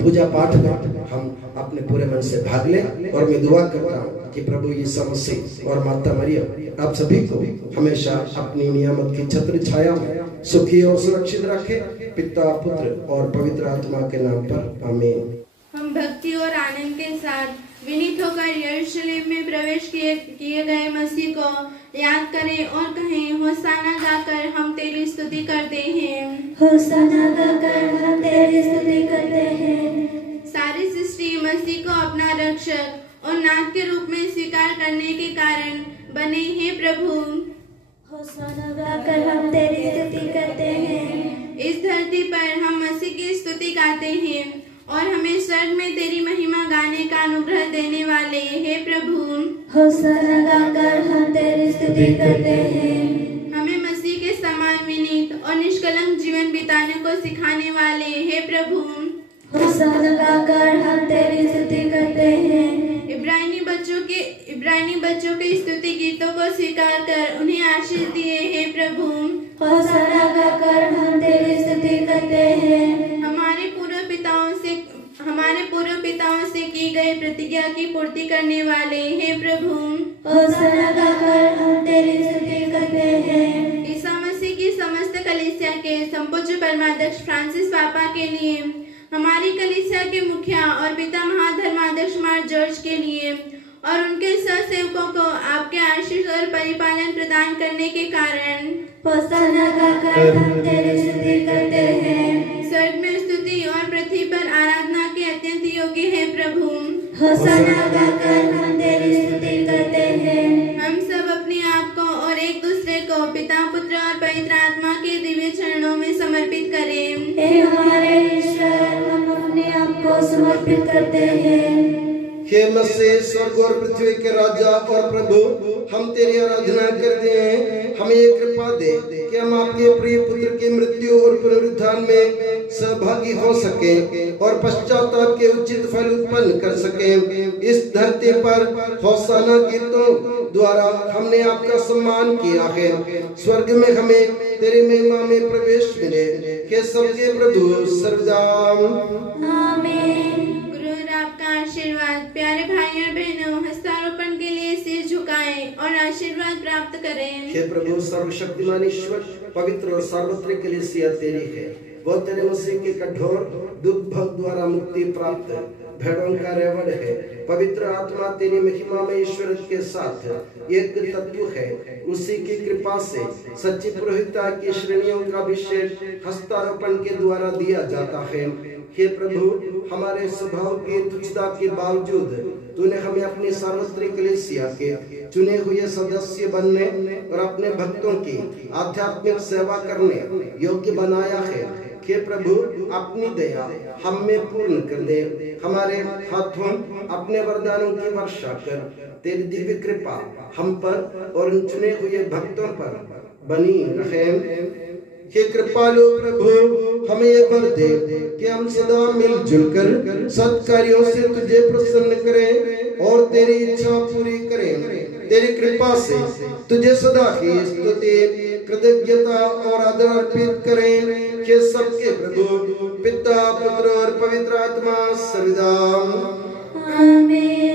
पूजा पाठ में हम अपने पूरे मन से भाग लें। और मैं दुआ करता हूँ कि प्रभु यीशु मसीह और माता मरियम आप सभी को हमेशा अपनी नियामत की छत्र छाया में सुखी और सुरक्षित रखे, पिता, पुत्र और पवित्र आत्मा के नाम पर आमीन। हम भक्ति और आनंद के साथ विनीत होकर यरूशलेम में प्रवेश किए गए मसीह को याद करें और कहें, होशाना गाकर हम तेरी स्तुति करते हैं, होशाना गाकर हम तेरी स्तुति करते हैं। सारी सृष्टि मसीह को अपना रक्षक और नाथ के रूप में स्वीकार करने के कारण बने हैं प्रभु, होशाना गाकर हम तेरी स्तुति करते हैं। इस धरती पर हम मसीह की स्तुति गाते हैं और हमें स्वर्ग में तेरी महिमा गाने का अनुग्रह देने वाले हे प्रभु, होशाना गाकर हम तेरी स्तुति करते हैं। हमें मसीह के समान विनीत और निष्कलंक जीवन बिताने को सिखाने वाले हे प्रभु, होशाना गाकर हम तेरी स्तुति करते हैं। इब्रानी बच्चों के स्तुति गीतों को स्वीकार कर उन्हें आशीष दिए हे प्रभु, होशाना गाकर हम तेरी स्तुति करते हैं। हमारे पूर्व पिताओं से की गई प्रतिज्ञा की पूर्ति करने वाले हे प्रभु, होशाना गाकर हम तेरी स्तुति करते हैं। ईसा मसीह की समस्त कलीसिया के संपूज्य परमाध्यक्ष फ्रांसिस पापा के लिए, हमारी कलीसिया के मुखिया और पिता महाधर्माध्यक्ष मार जॉर्ज के लिए और उनके सहसेवकों को आपके आशीष और परिपालन प्रदान करने के कारण होशाना गाकर हम तेरी स्तुति करते हैं। स्वर्ग में स्तुति और पृथ्वी पर आराधना के अत्यंत योग्य है प्रभु, होशाना गाकर हम तेरी स्तुति करते हैं। हम सब अपने आप को और एक दूसरे को पिता, पुत्र और पवित्र आत्मा के दिव्य चरणों में समर्पित करें। हे हमारे ईश्वर, हम अपने आप को समर्पित करते हैं। हे मसीह, स्वर्ग और पृथ्वी के राजा और प्रभु, हम तेरी आराधना करते हैं। हमें ये कृपा दे कि हम आपके प्रिय पुत्र की मृत्यु और पुनरुत्थान में सहभागी हो सके और पश्चाताप के उचित फल उत्पन्न कर सके। इस धरती पर होशाना गीतों द्वारा हमने आपका सम्मान किया है। स्वर्ग में हमें तेरी महिमा में प्रवेश मिले। के सबके प्रभु सर्वदा आमीन। आपका आशीर्वाद। प्यारे भाई और बहनों, हस्तारोपण के लिए सिर झुकाएं और आशीर्वाद प्राप्त करें। हे प्रभु सर्वशक्तिमान ईश्वर, पवित्र और सार्वत्रिक कलीसिया तेरी है। वो तेरे मसीह के कठोर दुख भोग द्वारा मुक्ति प्राप्त भेड़ों का रेवड़ है। पवित्र आत्मा तेरी महिमा में ईश्वर के साथ एक तत्व है। उसी की कृपा से सच्ची पुरोहिता की श्रेणियों का अभिषेक हस्तारोपण के द्वारा दिया जाता है। हे प्रभु, हमारे स्वभाव की तुच्छता के बावजूद तूने हमें अपनी सार्वत्रिक कलीसिया के चुने हुए सदस्य बनने और अपने भक्तों की आध्यात्मिक सेवा करने योग्य बनाया है। हे प्रभु, अपनी दया हम में पूर्ण कर दे। हमारे हाथों अपने वरदानों की वर्षा कर। तेरी दिव्य कृपा हम पर और उन चुने हुए भक्तों पर बनी रहे। हे कृपालु प्रभु, हमें ये वर दे कि हम सदा मिलजुल कर सत्कार्यों से तुझे प्रसन्न करें और तेरी इच्छा पूरी करें। तेरी कृपा से तुझे सदा की स्तुति, कृतज्ञता और आदर अर्पित करें। के सबके प्रभु पिता, पुत्र और पवित्र आत्मा सर्वदा आमीन।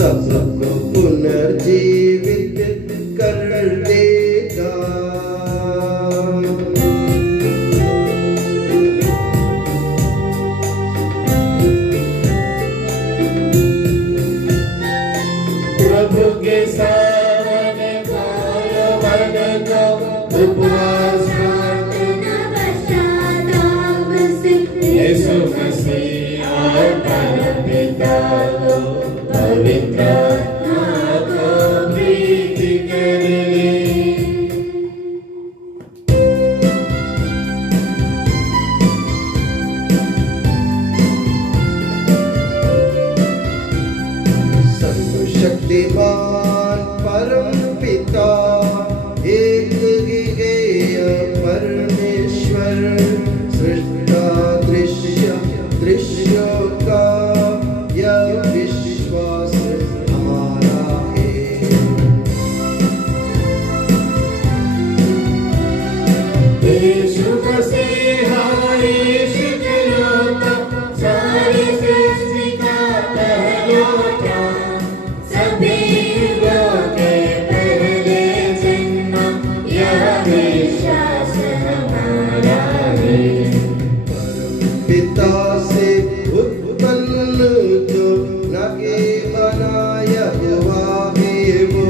सबको पुनर्जीवित कर देगा। प्रभु के सामने खोलो मन को, उपवास प्रार्थना पश्चाताप से यीशु मसीह और परमपिता को पवित्र आत्मा को प्रीति कर ले। शक्तिमान परम पिता एक ही परमेश्वर, सृष्टा दृश्यों का यह विश्वास हमारा है। यीशु मसीह यीशु इकलौता, सारी सृष्टि का पहलौठा, सभी युगों के पहले जन्मा, यह विश्वास हमारा है। पिता से उत्पन्न जो नगे बनाया हुआ है वो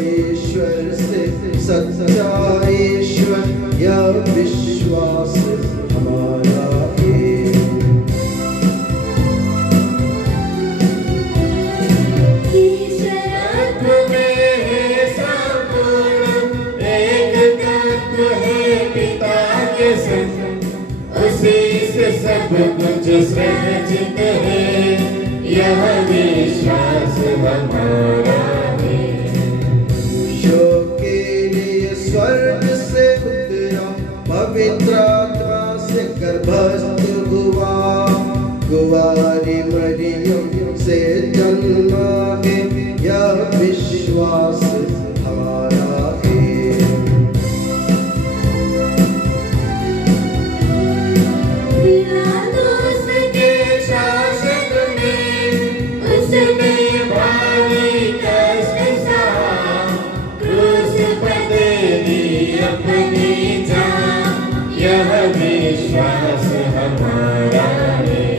ईश्वर से सच्चा ईश्वर, यह विश्वास हमारा है। ईश्वरत्व में है संपूर्ण, एक तत्व है पिता के संग, उसी से सब कुछ सृजित है, यह विश्वास हमारा है। मनुष्यों के लिए स्वर्ग से उतरा, पवित्र आत्मा से गर्भस्थ हुआ, कुंवारी मरियम से जन्मा है, यह विश्वास हमारा है। पिलातुस के शासन में उसने भारी कष्ट सहा, क्रूस पर दे दी अपनी जान, यह विश्वास हमारा है।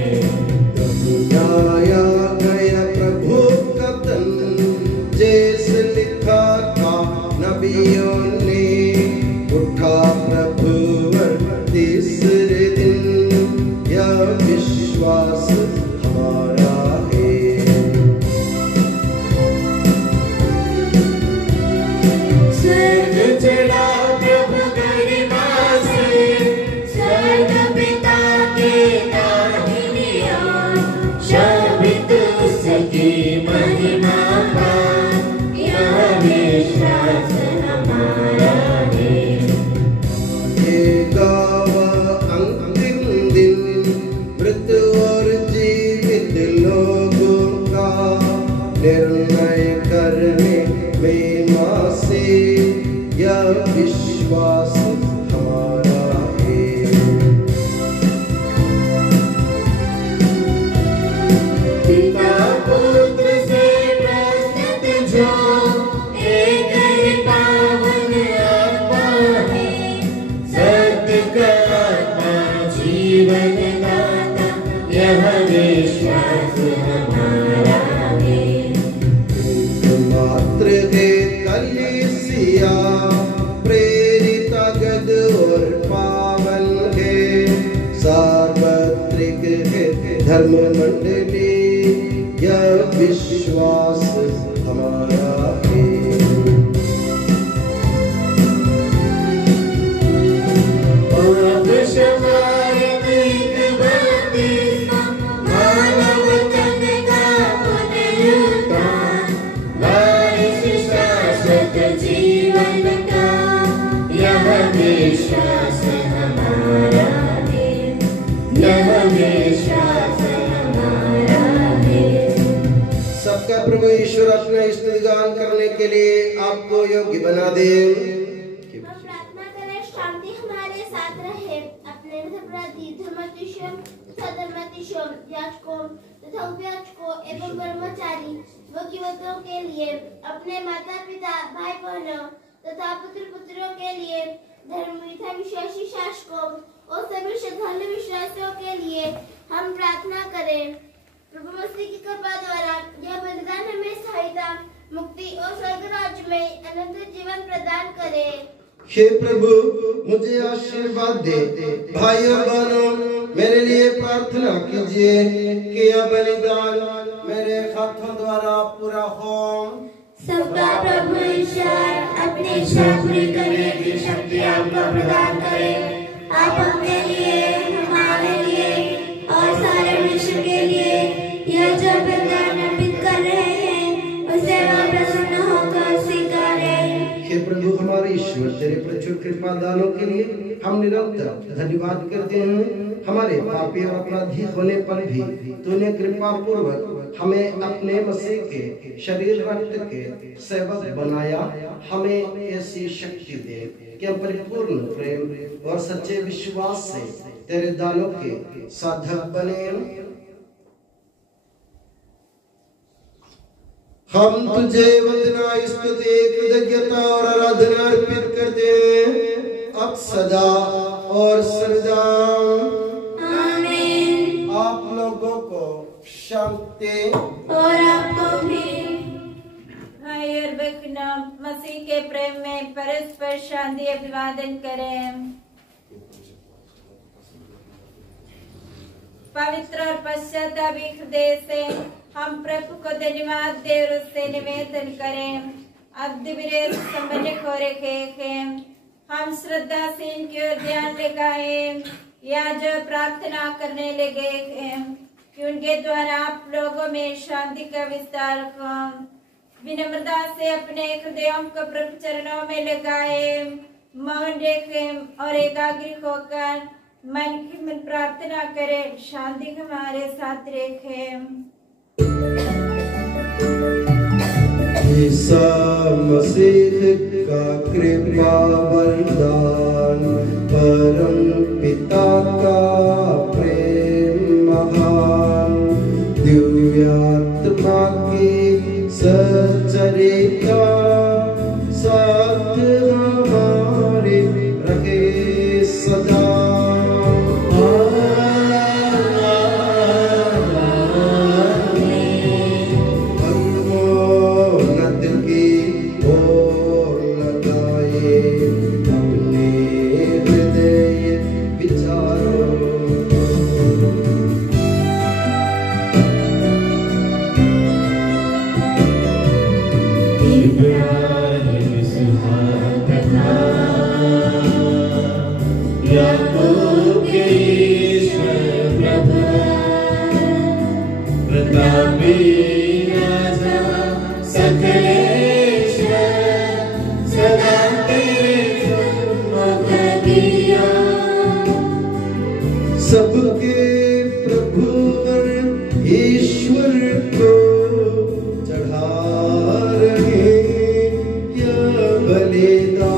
गाया गया प्रभु का तन, जैसे लिखा था नबियों ने, उठा प्रभुवर तीसरे दिन, यह विश्वास हमारा है। स्वर्ग चढ़ा प्रभु गरिमा से, स्वर्ग पिता के दाहिनी ओर, शोभित उसकी महिमा पान, यह विश्वास हमारा है। ये गावा अंतिम दिन, मृत और जीवित लोगों का निर्णय करने में मां से, यह विश्वास हमारा है। पिता पुत्र से प्रस्तुत जो एक ही पावन आत्मा है, सत्य का आत्मा जीवन दाता, यह विश्वास हमारा है। मात्र है कलीसिया, प्रेरित अगद और पावन है, सार्वत्रिक है धर्म मंडली, यह विश्वास हमारा है। पाप क्षमारित बपतिस्मा, मानव तन का पुनरुत्थान, वारिस शाश्वत जीवन का, यह विश्वास हमारा है, यह विश्वास हमारा है। सबका प्रभु ईश्वर अपना स्तुतिगान करने के लिए आपको योग्य बना दे। प्रार्थना करें, शांति हमारे साथ रहे। अपने अपराधी धर्म धर्माधीशों, याजकों तथा उपयाजकों एवं कर्मचारी व कीमतों के लिए, अपने माता पिता, भाई बहनों तथा पुत्र पुत्रियों के लिए, धर्मयुता विश्वासी शासकों और सभी श्रद्धालु विश्वासियों के लिए हम प्रार्थना करें। प्रभु मसीह की कृपा द्वारा यह बलिदान हमें सहायता, मुक्ति और स्वर्ग राज्य में अनंत जीवन प्रदान करे। हे प्रभु, मुझे आशीर्वाद दे। भाई और बहनों, मेरे लिए प्रार्थना कीजिए कि यह बलिदान मेरे हाथों द्वारा पूरा हो। सबका प्रभु ईश्वर अपनी इच्छा पूरी करने की शक्ति आपको प्रदान करे। आप अपने लिए, हमारे लिए और सारे विश्व के लिए यह जो बलिदान अर्पित कर रहे हैं, उसे वह प्रसन्न होकर स्वीकारे। हे प्रभु हमारे ईश्वर, तेरे प्रचुर कृपा दानों के लिए हम निरंतर धन्यवाद करते हैं। हमारे पापी और अपराधी होने पर भी तूने कृपा पूर्वक हमें अपने मसीह के शरीर रक्त के सेवक बनाया। हमें ऐसी शक्ति दे कि हम परिपूर्ण प्रेम और सच्चे विश्वास से तेरे दानों के साधक बने। हम तुझे वंदना, स्तुति, कृतज्ञता और आराधना अर्पित करते हैं, अब सदा और सर्वदा। आमीन। आप लोगों को शांति। और आपको भी। भाई और बहनों, मसीह के प्रेम में परस्पर शांति अभिवादन करें। पवित्र और पश्चातापी हृदय से हम प्रभु को धन्यवाद दे और उससे निवेदन करें। अब दिव्य संबंध हो रखे हैं, हम श्रद्धा से इनकी ओर ध्यान लगाए या जो प्रार्थना करने लगे हैं कि उनके द्वारा आप लोगों में शांति का विस्तार हो। विनम्रता से अपने हृदयों को प्रभु चरणों में लगाए, मौन रखें और एकाग्र होकर मन की मन प्रार्थना करें। शांति हमारे साथ रखें। ईसा मसीह का कृपा वरदान, परम पिता का प्रेम महान, दिव्यात्मा की सचरिता साथ हमारे रखे सदा। सबके प्रभु ईश्वर को चढ़ा रहे यह बलिदान।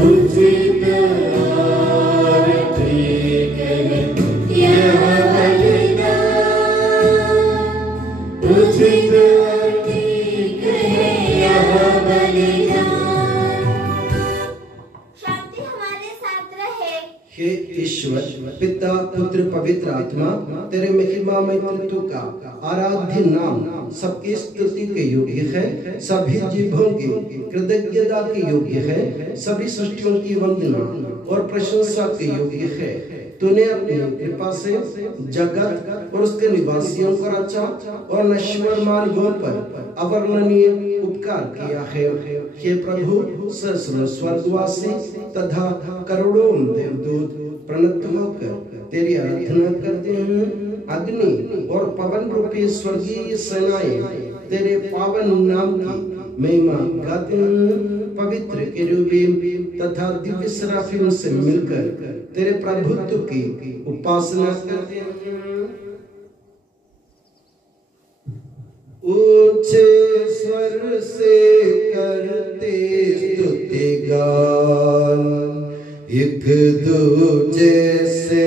उचित और ठीक है यह बलिदान, उचित और ठीक है यह बलिदान। हे ईश्वर पिता, पुत्र, पवित्र आत्मा, तेरे महिमामय तत्व का आराध्य नाम सबकी स्तुति के योग्य है, सभी जीवों की कृतज्ञता के योग्य है, सभी सृष्टियों की वंदना और प्रशंसा के योग्य है। तूने अपनी कृपा से जगत और उसके निवासियों को रचा और नश्वर मार्गों पर अवर्णनीय उपकार किया है। हे प्रभु, सहस्रों स्वर्गवासी तथा करोड़ों देवदूत प्रणत होकर तेरी आराधना करते हैं। अग्नि और पवन रूपी स्वर्गीय सेनाएं तेरे पावन नाम की महिमा गाते हैं। पवित्र केरूबीम तथा दिव्य सराफिम से मिलकर तेरे प्रभुत्व की उपासना करते हैं। ऊंचे स्वर से करते स्तुति गान, एक दूजे से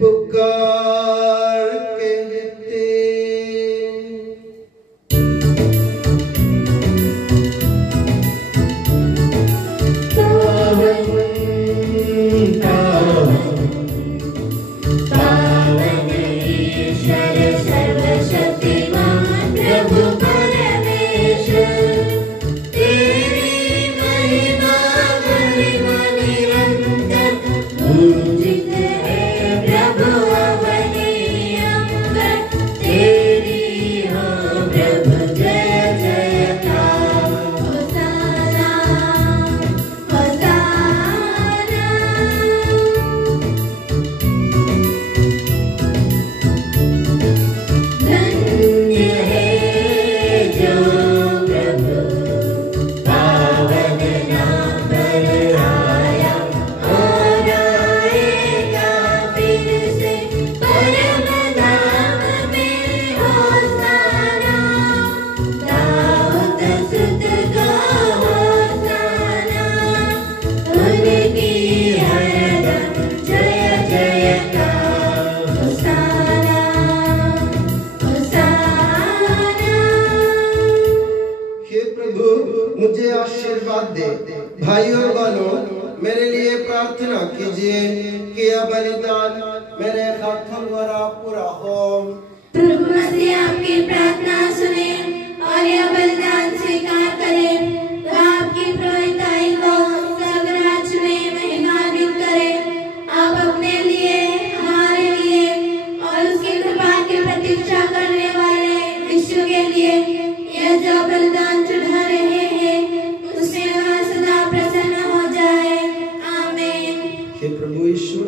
पुकार कहते। मुझे आशीर्वाद दे। भाई और बहनों, मेरे लिए प्रार्थना कीजिए कि यह बलिदान मेरे हाथों द्वारा पूरा हो। प्रभु मसीह आपकी प्रार्थना सुने और यह बलिदान स्वीकार करे। वह आपकी प्रभुताई को सब राज्य में महिमान्वित करे। आप अपने लिए, हमारे लिए और उसकी कृपा की प्रतीक्षा करने वाले विश्व के लिए यह जो बलिदान चढ़ा रहे हैं उसमें वह सदा प्रसन्न हो जाए। आमीन। हे प्रभु यीशु,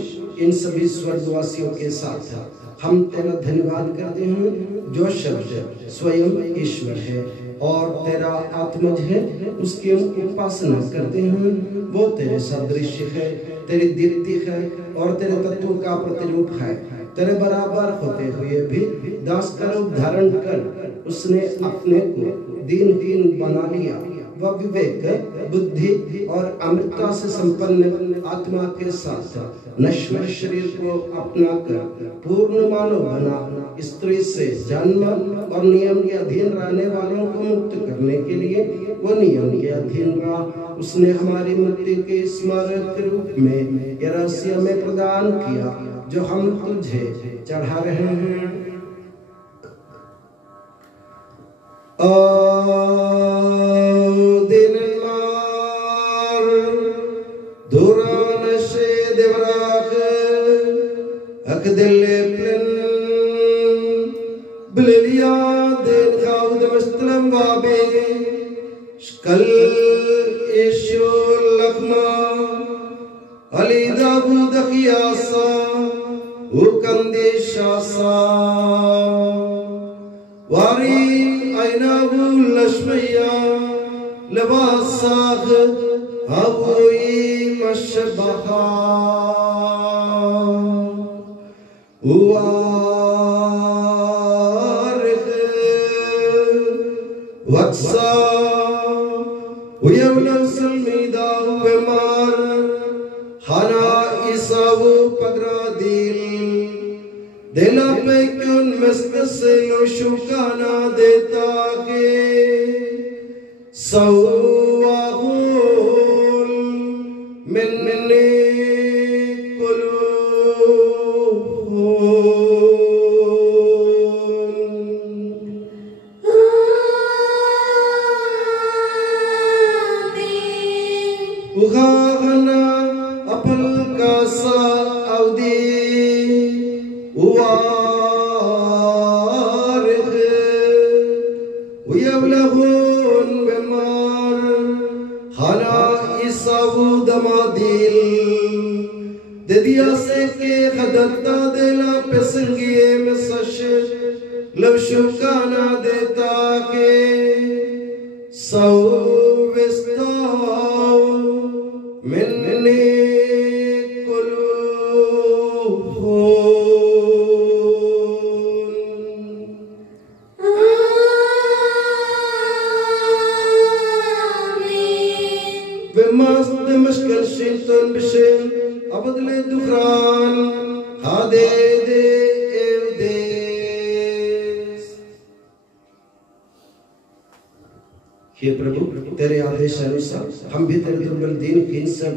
इन सभी स्वर्गवासियों के साथ हम तेरा धन्यवाद करते हैं जो शब्द स्वयं ईश्वर है और तेरा आत्मज है, उसकी हम उपासना करते हैं। वो तेरे सदृश है, तेरी दीप्ति है और तेरे तत्व का प्रतिरूप है। तेरे बराबर होते हुए भी दास का रूप धारण कर उसने अपने को दीन बना लिया। वह विवेक, बुद्धि और अमृतता से संपन्न आत्मा के साथ नश्वर शरीर को अपना कर पूर्ण मानव बना। स्त्री से जन्म और नियम के अधीन रहने वालों को मुक्त करने के लिए वो नियम के अधीन रहा। उसने हमारी मुक्ति के स्मारक रूप में यह रहस्य में प्रदान किया जो हम तुझे चढ़ा रहे हैं। Ade de evdes। हे प्रभु, तेरे आदेश अनुसार हम भी तेरे दुर्बल दीन सब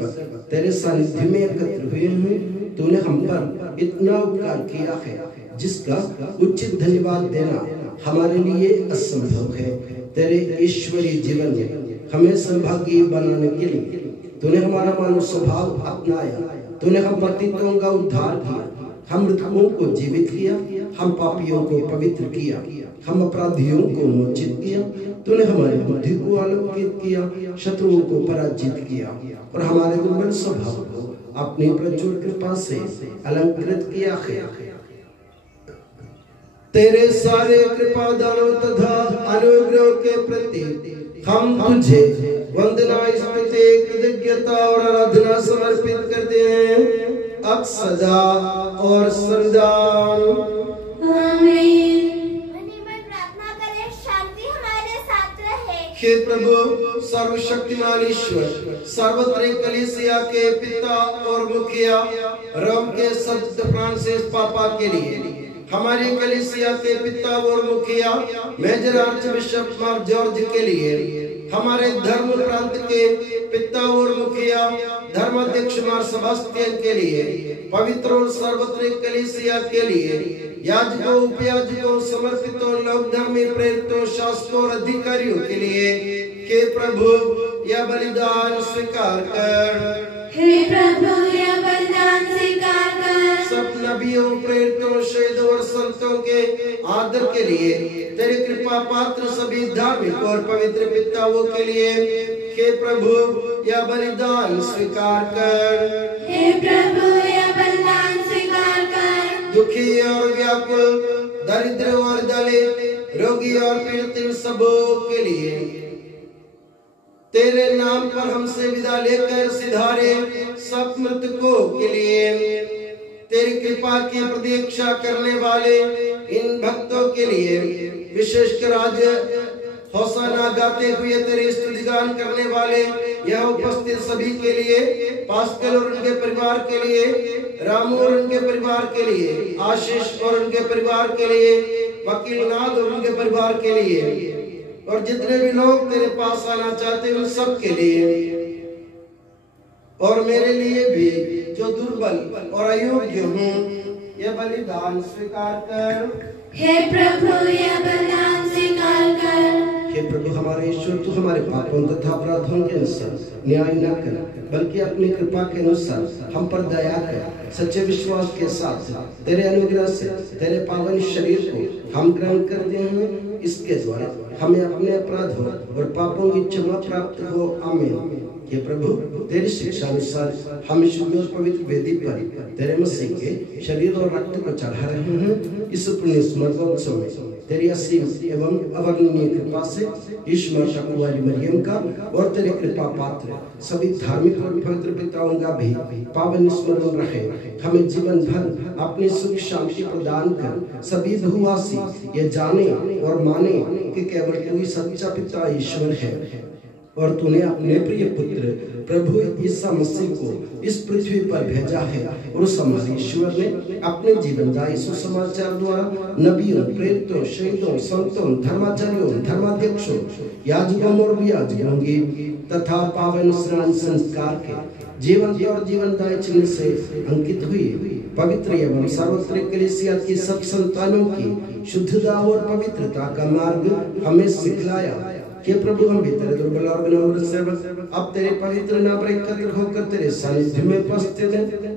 तेरे सानिध्य में एकत्र हुए हैं। तूने हम पर इतना उपकार किया है जिसका उचित धन्यवाद देना हमारे लिए असंभव है। तेरे ईश्वरीय जीवन में हमें सौभाग्य बनाने के लिए तूने हमारा मानव स्वभाव अपनाया। तूने हम पतितों का उद्धार किया, हम मृतकों को जीवित किया, हम पापियों को पवित्र किया, हम अपराधियों को मोचित किया। तूने हमारी बुद्धि को आलोकित किया, शत्रुओं को पराजित किया और हमारे दुर्बल स्वभाव को अपनी प्रचुर कृपा से अलंकृत किया है। तेरे सारे कृपा दानों तथा अनुग्रह के प्रति हम तुझे वंदना, स्तुति, कृतज्ञता और आराधना समर्पित करते हैं अब सदा और सर्वदा। आमीन। हे प्रभु, सर्वशक्तिमान ईश्वर, सार्वत्रिक कलीसिया के पिता और मुखिया रोम के संत फ्रांसिस पापा के लिए, हमारी कलीसिया के पिता और मुखिया मेजर आर्चबिशप मार जॉर्ज के लिए, हमारे धर्म प्रांत के पिता और मुखिया धर्माध्यक्ष मार सेबास्टियन के लिए, पवित्र और सार्वत्रिक कलीसिया के लिए, याजकों, उपयाजकों, समर्पितों, लोक धर्मी, प्रेरितों, शासकों और अधिकारियों के लिए, हे प्रभु यह बलिदान स्वीकार कर। हे प्रभु यह बलिदान स्वीकार कर। सब नबियों, प्रेरितों, शहीदों और संतों के आदर के लिए, तेरी कृपा पात्र सभी धार्मिक और पवित्र पिताओं के लिए, हे प्रभु यह बलिदान स्वीकार कर। हे प्रभु यह बलिदान स्वीकार कर। दुखी और व्याकुल, दरिद्र और दलित, रोगी और पीड़ित सबों के लिए, तेरे नाम पर हमसे विदा लेकर सिधारे सब मृतकों के लिए, तेरी कृपा की प्रतीक्षा करने वाले इन भक्तों के लिए, विशेषकर आज होसाना गाते हुए तेरे स्तुतिगान करने वाले यह उपस्थित सभी के लिए, पास्कल और उनके परिवार के लिए, रामू और उनके परिवार के लिए, आशीष और उनके परिवार के लिए, वकील नाथ और उनके परिवार के लिए, और जितने भी लोग तेरे पास आना चाहते हैं उन सब के लिए, और मेरे लिए भी जो दुर्बल और अयोग्य हूँ, यह बलिदान स्वीकार कर। हे प्रभु यह बलिदान स्वीकार कर। हे प्रभु हमारे ईश्वर, तू हमारे पापों तथा अपराधों के अनुसार न्याय न कर, बल्कि अपनी कृपा के अनुसार हम पर दया कर। सच्चे विश्वास के साथ तेरे अनुग्रह से तेरे पावन शरीर को हम ग्रहण करते हैं, इसके द्वारा हमें अपने अपराधों और पापों की क्षमा प्राप्त हो। आमीन। हे प्रभु, तेरी शिक्षा अनुसार हम शुद्ध और पवित्र वेदी पर तेरे मसीह के शरीर और रक्त को चढ़ा रहे हैं। इस पुण्य स्मरणोत्सव में तेरी असीम एवं अवर्णनीय कृपा से यीशु माता कुंवारी मरियम का और तेरे कृपा पात्र सभी धार्मिक और पवित्र पिताओं का भी पावन स्मरण रहे। हमें जीवन भर अपनी सुख शांति प्रदान कर सभी बहुवासी ये जाने और माने कि केवल तू ही सच्चा पिता ईश्वर है और तूने अपने प्रिय पुत्र प्रभु ईसा मसीह को इस पृथ्वी पर भेजा है। और उस हमारे ईश्वर ने अपने जीवनदायी सुसमाचार द्वारा नबियों, प्रेरितों, शहीदों, संतों, धर्माचार्यों, धर्माध्यक्षों, याजकों और वियाजकों की तथा पावन स्नान संस्कार के जीवन और जीवनदायी चिन्ह से अंकित हुई पवित्र एवं सार्वत्रिक कलीसिया की सब संतानों की शुद्धता और पवित्रता का मार्ग हमें सिखलाया। कि प्रभु हम भी तेरे दुर्बल और विनम्र सेवक अब तेरे पवित्र नाम पर एकत्र होकर तेरे सानिध्य में उपस्थित हैं।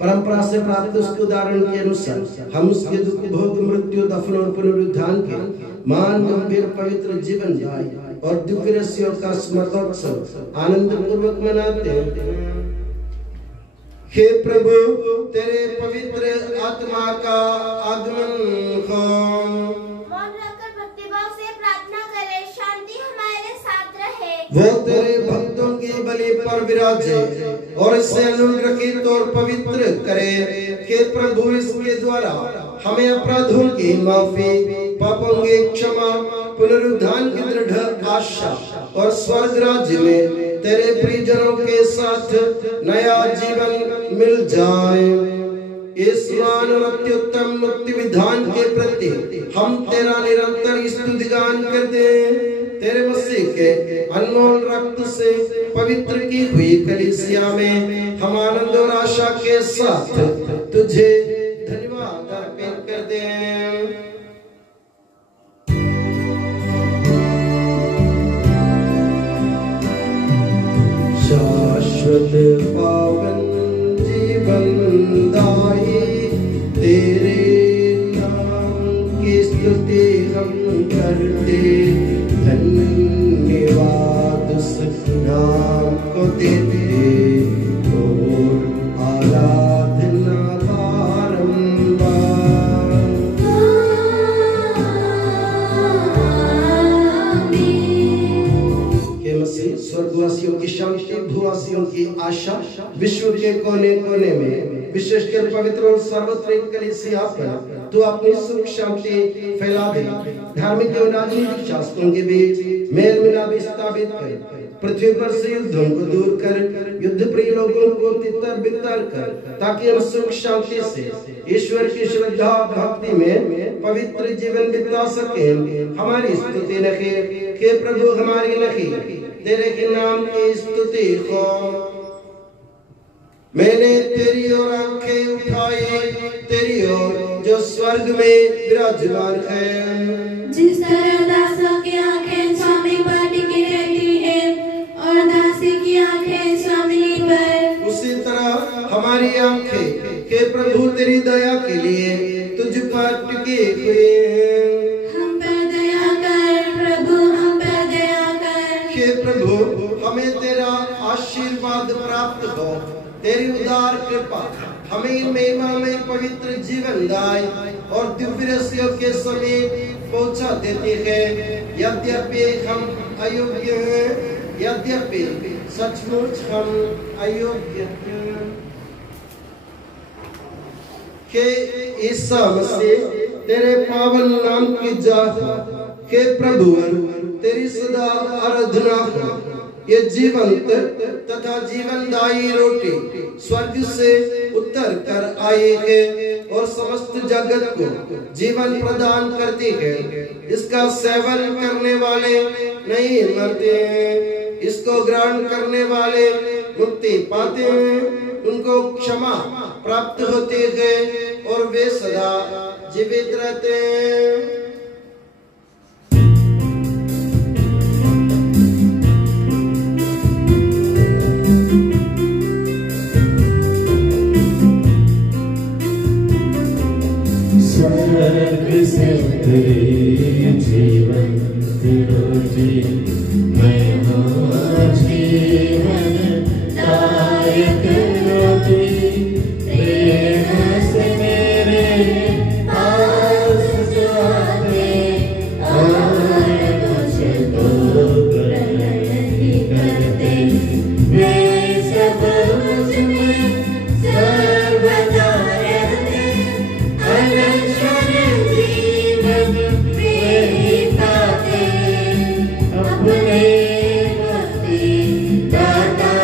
परंपरा से प्राप्त उसके उदाहरण के अनुसार हम उसके दुख, भोग, मृत्यु, दफन और पुनरुत्थान के मान गंभीर पवित्र जीवन जाए और दिव्य रहस्यों का स्मरणोत्सव आनंद पूर्वक मनाते हैं। हे प्रभु, तेरे पवित्र आत्मा का आगमन हो। वो तेरे भक्तों की बलि पर विराजे और इसे अनुग्रहित और पवित्र करे। कि प्रभु इसके द्वारा हमें अपराधों की माफी, पापों की क्षमा, पुनरुत्थान की दृढ़ आशा और स्वर्ग राज्य में तेरे प्रियजनों के साथ नया जीवन मिल जाए। इस महान अत्युत्तम मुक्ति विधान के प्रति हम तेरा निरंतर स्तुतिगान करते हैं। तेरे मसीह के अनमोल रक्त से पवित्र की हुई कलीसिया में हम आनंद और आशा के साथ तुझे धन्यवाद अर्पित करते हैं। शाश्वत पावन जीवन दाई तेरे नाम की स्तुति हम करते, धन्यवाद उस नाम को देते और आराधना स्वर्गवासियों की शांति, भूवासियों की आशा, विश्व के कोने कोने में विशेषकर पवित्र और सार्वत्रिक कलीसिया पर तू अपनी सुख शांति फैला दे। धार्मिक और राजनीतिक शास्त्रों के बीच मेल मिलाप स्थापित कर, पृथ्वी पर से युद्धों को दूर कर, युद्ध प्रिय लोगों को तितर बितर कर, ताकि हम सुख शांति से ईश्वर की श्रद्धा भक्ति में पवित्र जीवन बिता सके। हमारी स्तुति नखे के प्रभु, हमारी नखी तेरे के नाम की स्तुति हो। मैंने तेरी ओर आंखें उठाई, तेरी ओर जो स्वर्ग में विराजमान है। जिस तरह दासों की आंखें स्वामी पर टिकी रहती है और दासी की आंखें स्वामिनी पर, उसी तरह हमारी आंखें के प्रभु तेरी दया के लिए तुझ पर टिकी हुई है। हम पर दया कर प्रभु, हम पर दया कर। हे प्रभु, हमें तेरा आशीर्वाद प्राप्त हो। तेरी उदार कृपा हमें महिमा में पवित्र जीवन दाई और दिव्य रस्यों के समीप पहुंचा देती है। यद्यपि हम अयोग्य हैं, यद्यपि सचमुच हम अयोग्य हैं, के ईसा मसीह तेरे पावन नाम की जाह के प्रभु तेरी सदा आराधना हो। ये जीवंत तथा जीवनदायी रोटी स्वर्ग से उतर कर आई है और समस्त जगत को जीवन प्रदान करती है। इसका सेवन करने वाले नहीं मरते हैं, इसको ग्रहण करने वाले मुक्ति पाते हैं, उनको क्षमा प्राप्त होती है और वे सदा जीवित रहते हैं। स्वर्ग से तेरे जीवन रोटी मैं हूँ, जीवन दायक रोटी प्रेम से मेरे पास जो आते और तुझको ग्रहण ही करते, वे सब मुझ में सर्वदा रहते, अनश्वर जीवन वे पाते, अपने मुक्ति दाता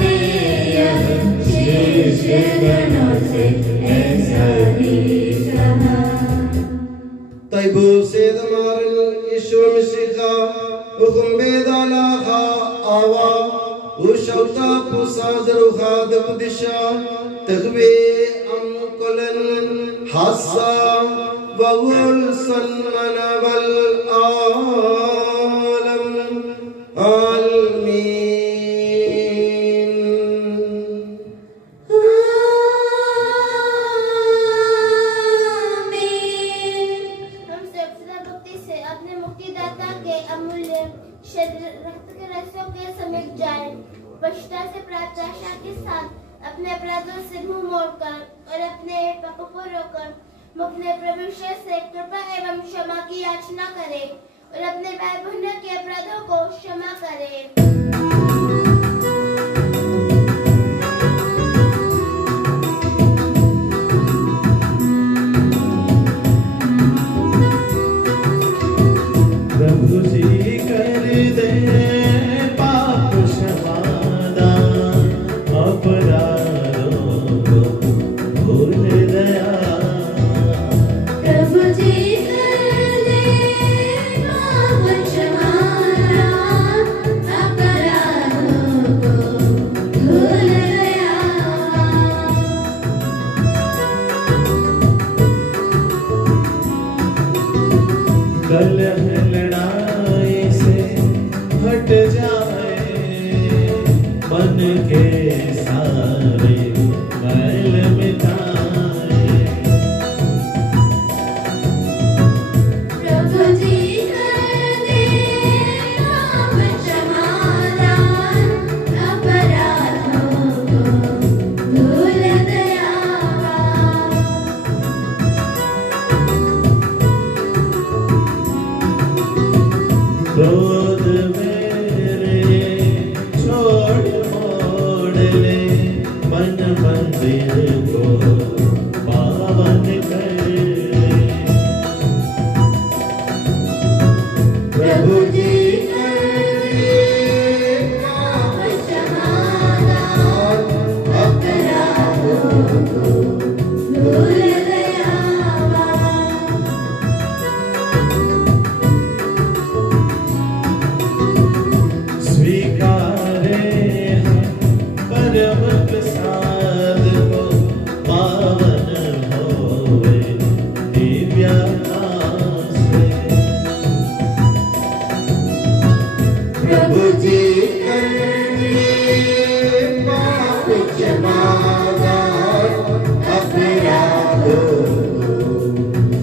ने यह शिष्य गणों से ऐसा ही कहा। तैबू से दमारन यीशु मसीहा हुकुम बेदालाहा आवा उशौता पुसादरुहा दकुदिशा तगवे अमकुलन हासा वगुल सन्मन वल आलम आलमीन। हम सर्वदा भक्ति से अपने मुक्तिदाता के अमूल्य शरीर रक्त के रसों के समीप जाए, पश्चात से प्राप्त आशा के साथ अपने अपराधों से मुंह मोड़कर और अपने पापों को रोकर अपने प्रभु से कृपा एवं क्षमा की याचना करे और अपने भाई बहनों के अपराधों को क्षमा करे। प्रभु जी कर दे पाप क्षमादान, अपराधों को भूल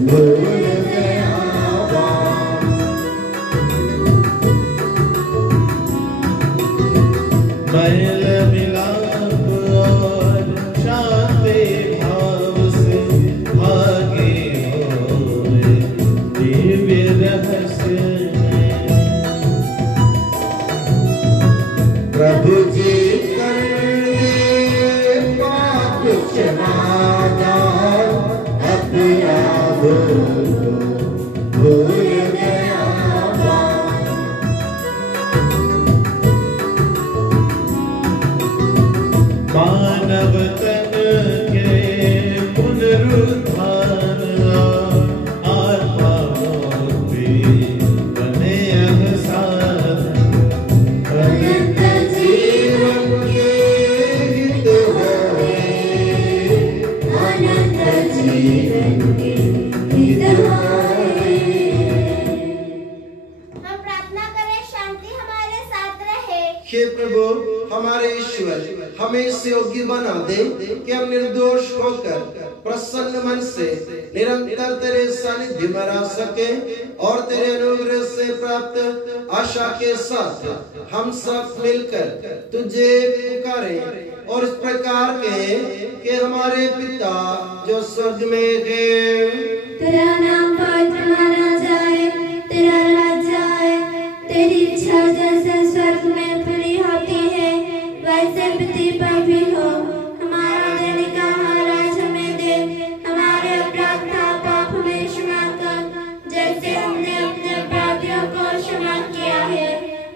भूल गया मैल मिलाप और शांति भाव से भागे हुए दिव्य रहस्य प्रभु जी कर दे पाप क्षमादान अपराधों को भूल गया मानव तन के पुनरुत्थान आत्माओं पे बने अहसान अनंत जीवन के हित होए अनंत जीवन के हित होए हम प्रार्थना करें शांति हमारे साथ रहे। हे प्रभु हमारे ईश्वर हमें इस योग्य बना दे कि हम निर्दोष होकर प्रसन्न मन से निरंतर तेरे सानिध्य में रह सके और तेरे अनुग्रह से प्राप्त आशा के साथ हम सब मिलकर तुझे पुकारे और इस प्रकार के कि हमारे पिता जो स्वर्ग में है तेरा नाम पवित्र माना जाए, तेरा राज्य आए, तेरी इच्छा जैसे स्वर्ग में पूरी होती है वैसे पृथ्वी पर भी हो। हमारा दैनिक आहार आज हमें दे, हमारे अपराध का पाप हमें क्षमा कर जैसे हमने अपने अपराधियों को क्षमा किया है।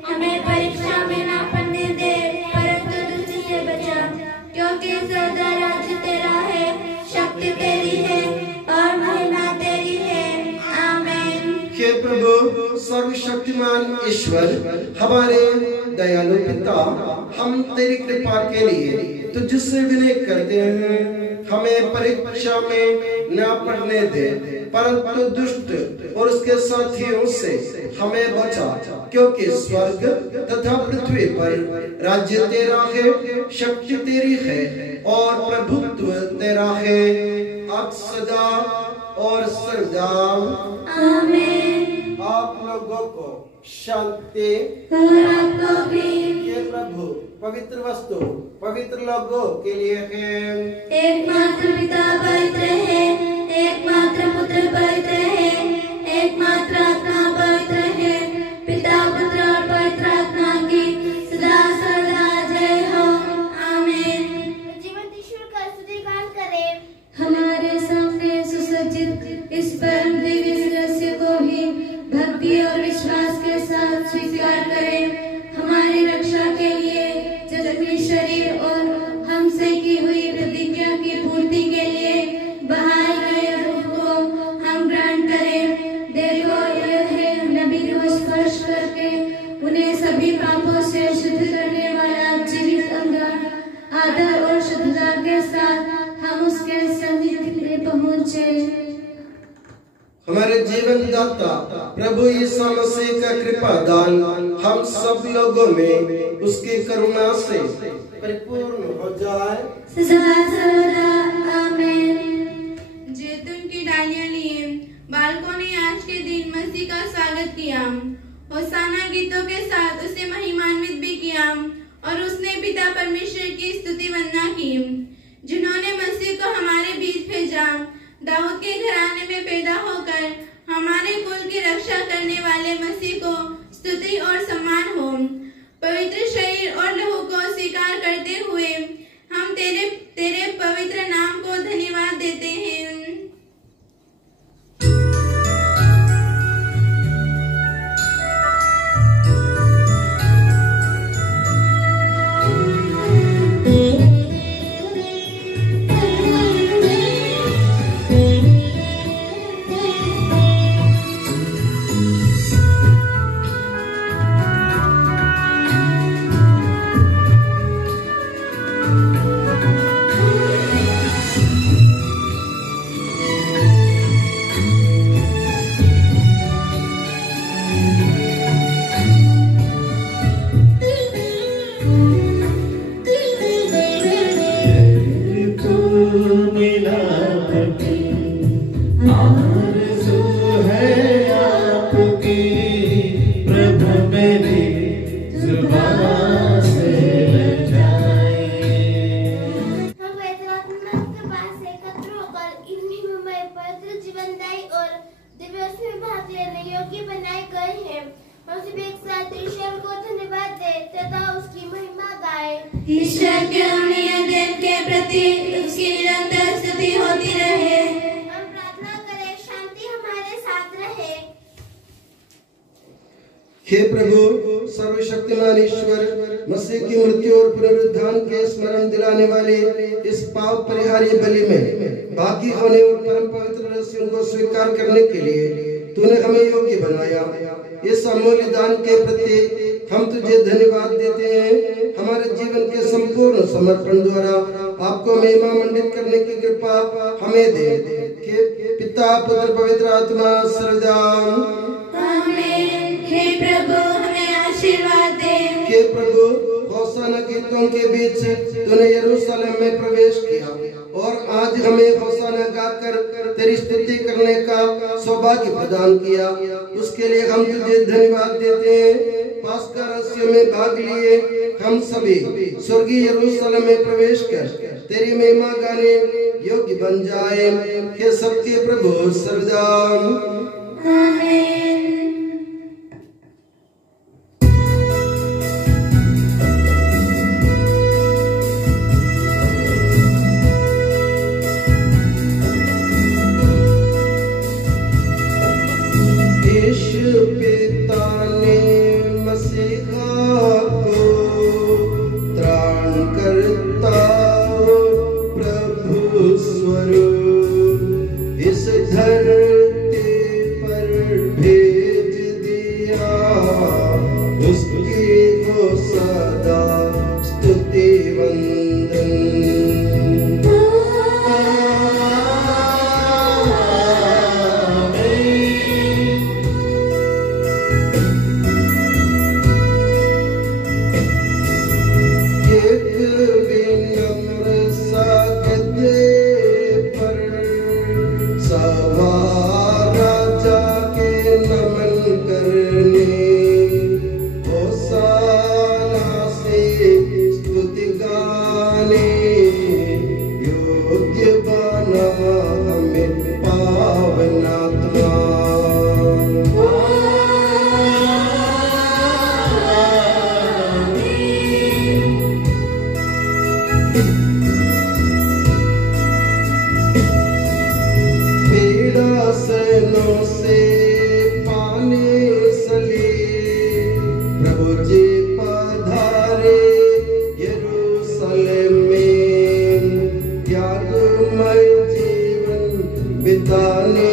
हमें परीक्षा में ना पड़ने दे परंतु दुष्ट से बचा, क्योंकि सदा राज्य तेरा है, शक्ति तेरी है और महिमा तेरी है। आमीन। हे प्रभु सर्वशक्तिमान ईश्वर हमारे दयालु पिता हम तेरी कृपा के लिए तुझसे विनय करते हैं। हमें परीक्षा में न पड़ने दे परंतु दुष्ट और उसके साथियों से हमें बचा, क्योंकि स्वर्ग तथा पृथ्वी पर राज्य तेरा है, शक्ति तेरी है और प्रभुत्व तेरा है अब सदा और सर्वदा। आमीन। आप लोगों को शांति और आपको भी। ये प्रभु पवित्र वस्तु पवित्र लोगों के लिए है। एकमात्र पिता पवित्र है, एकमात्र पुत्र पवित्र है, एकमात्र आत्मा पवित्र है। पिता पुत्र और पवित्र आत्मा की सदा सर्वदा जय हो। आमीन। जीवन ईश्वर का स्तुतिगान करें। हमारे सामने सुसज्जित इस परम दिव्य रहस्य को भी भक्ति और विश्वास के साथ स्वीकार करें। हमारी रक्षा के लिए जगनी शरीर और हमसे की हुई प्रतिज्ञा की पूर्ति के लिए बहाए गए रूप को हम ग्रहण करें। देखो यह है नबी को स्पर्श करके उन्हें सभी पापों से शुद्ध करने वाला जीवित अंग। आदर और शुद्धता के साथ हम उसके सन्निधि में पहुँचे। हमारे जीवन दाता प्रभु यीशु मसीह का कृपा दान हम सब लोगों में उसकी करुणा से परिपूर्ण हो जाए सदा सर्वदा। आमीन। जैतून की डालियां लिए बालकों ने आज के दिन मसीह का स्वागत किया। होसाना गीतों के साथ उसे महिमान्वित भी किया और उसने पिता परमेश्वर की स्तुति वंदना की, जिन्होंने मसीह को हमारे बीच भेजा। दाऊद के घराने में पैदा होकर हमारे कुल की रक्षा करने वाले मसीह को स्तुति और सम्मान हो। पवित्र शरीर और लहू को स्वीकार करते हुए हम तेरे पवित्र नाम को धन्यवाद देते हैं। आरज़ू है आपकी प्रभु मेरी जुबान से न जाए। हम पवित्र आत्मा के पास एकत्र होकर इन्हीं में पवित्र जीवनदायी और दिव्य में भाग लेने योग्य बनाए गए हैं। हम सब एक साथ ईश्वर को धन्यवाद दे तथा उसकी महिमा गाए। ईश्वर के अमूल्य देन के प्रति उसकी निरंतर स्तुति होती रहे। हम प्रार्थना करें शांति हमारे साथ रहे। हे प्रभु सर्वशक्तिमान ईश्वर, मसीह की मृत्यु और पुनरुत्थान के स्मरण दिलाने वाले इस पाप परिहारी बलि में बाकी होने और परम पवित्र रहस्यों को स्वीकार करने के लिए तूने हमें योग्य बनाया। इस अमूल्य दान के प्रति हम तुझे धन्यवाद देते हैं। हमारे जीवन के संपूर्ण समर्पण द्वारा आपको महिमा मंडित करने की कृपा हमें दे। कि पिता पुत्र पवित्र आत्मा सर्वदा आमीन। हे प्रभु हमें आशीर्वाद दे। हे प्रभु होशाना गीतों के बीच तूने यरूशलेम में प्रवेश किया और आज हमें होशाना गाकर तेरी स्तुति करने का सौभाग्य प्रदान किया। उसके लिए हम तुझे धन्यवाद देते हैं। पास्का रहस्य में भाग लिए हम सभी स्वर्गीय यरूशलेम में प्रवेश कर तेरी महिमा गाने योग्य बन जाए। हे सबके प्रभु सर्वदा आमीन। पिता ने मसीहा को त्राण करता प्रभु स्वरूप इस धरती पर भेज दिया। उसकी हो सदा स्तुति वंदन। से पानी सली प्रभु जी पधारे यरूशलेम में। त्यागमय जीवन बिताने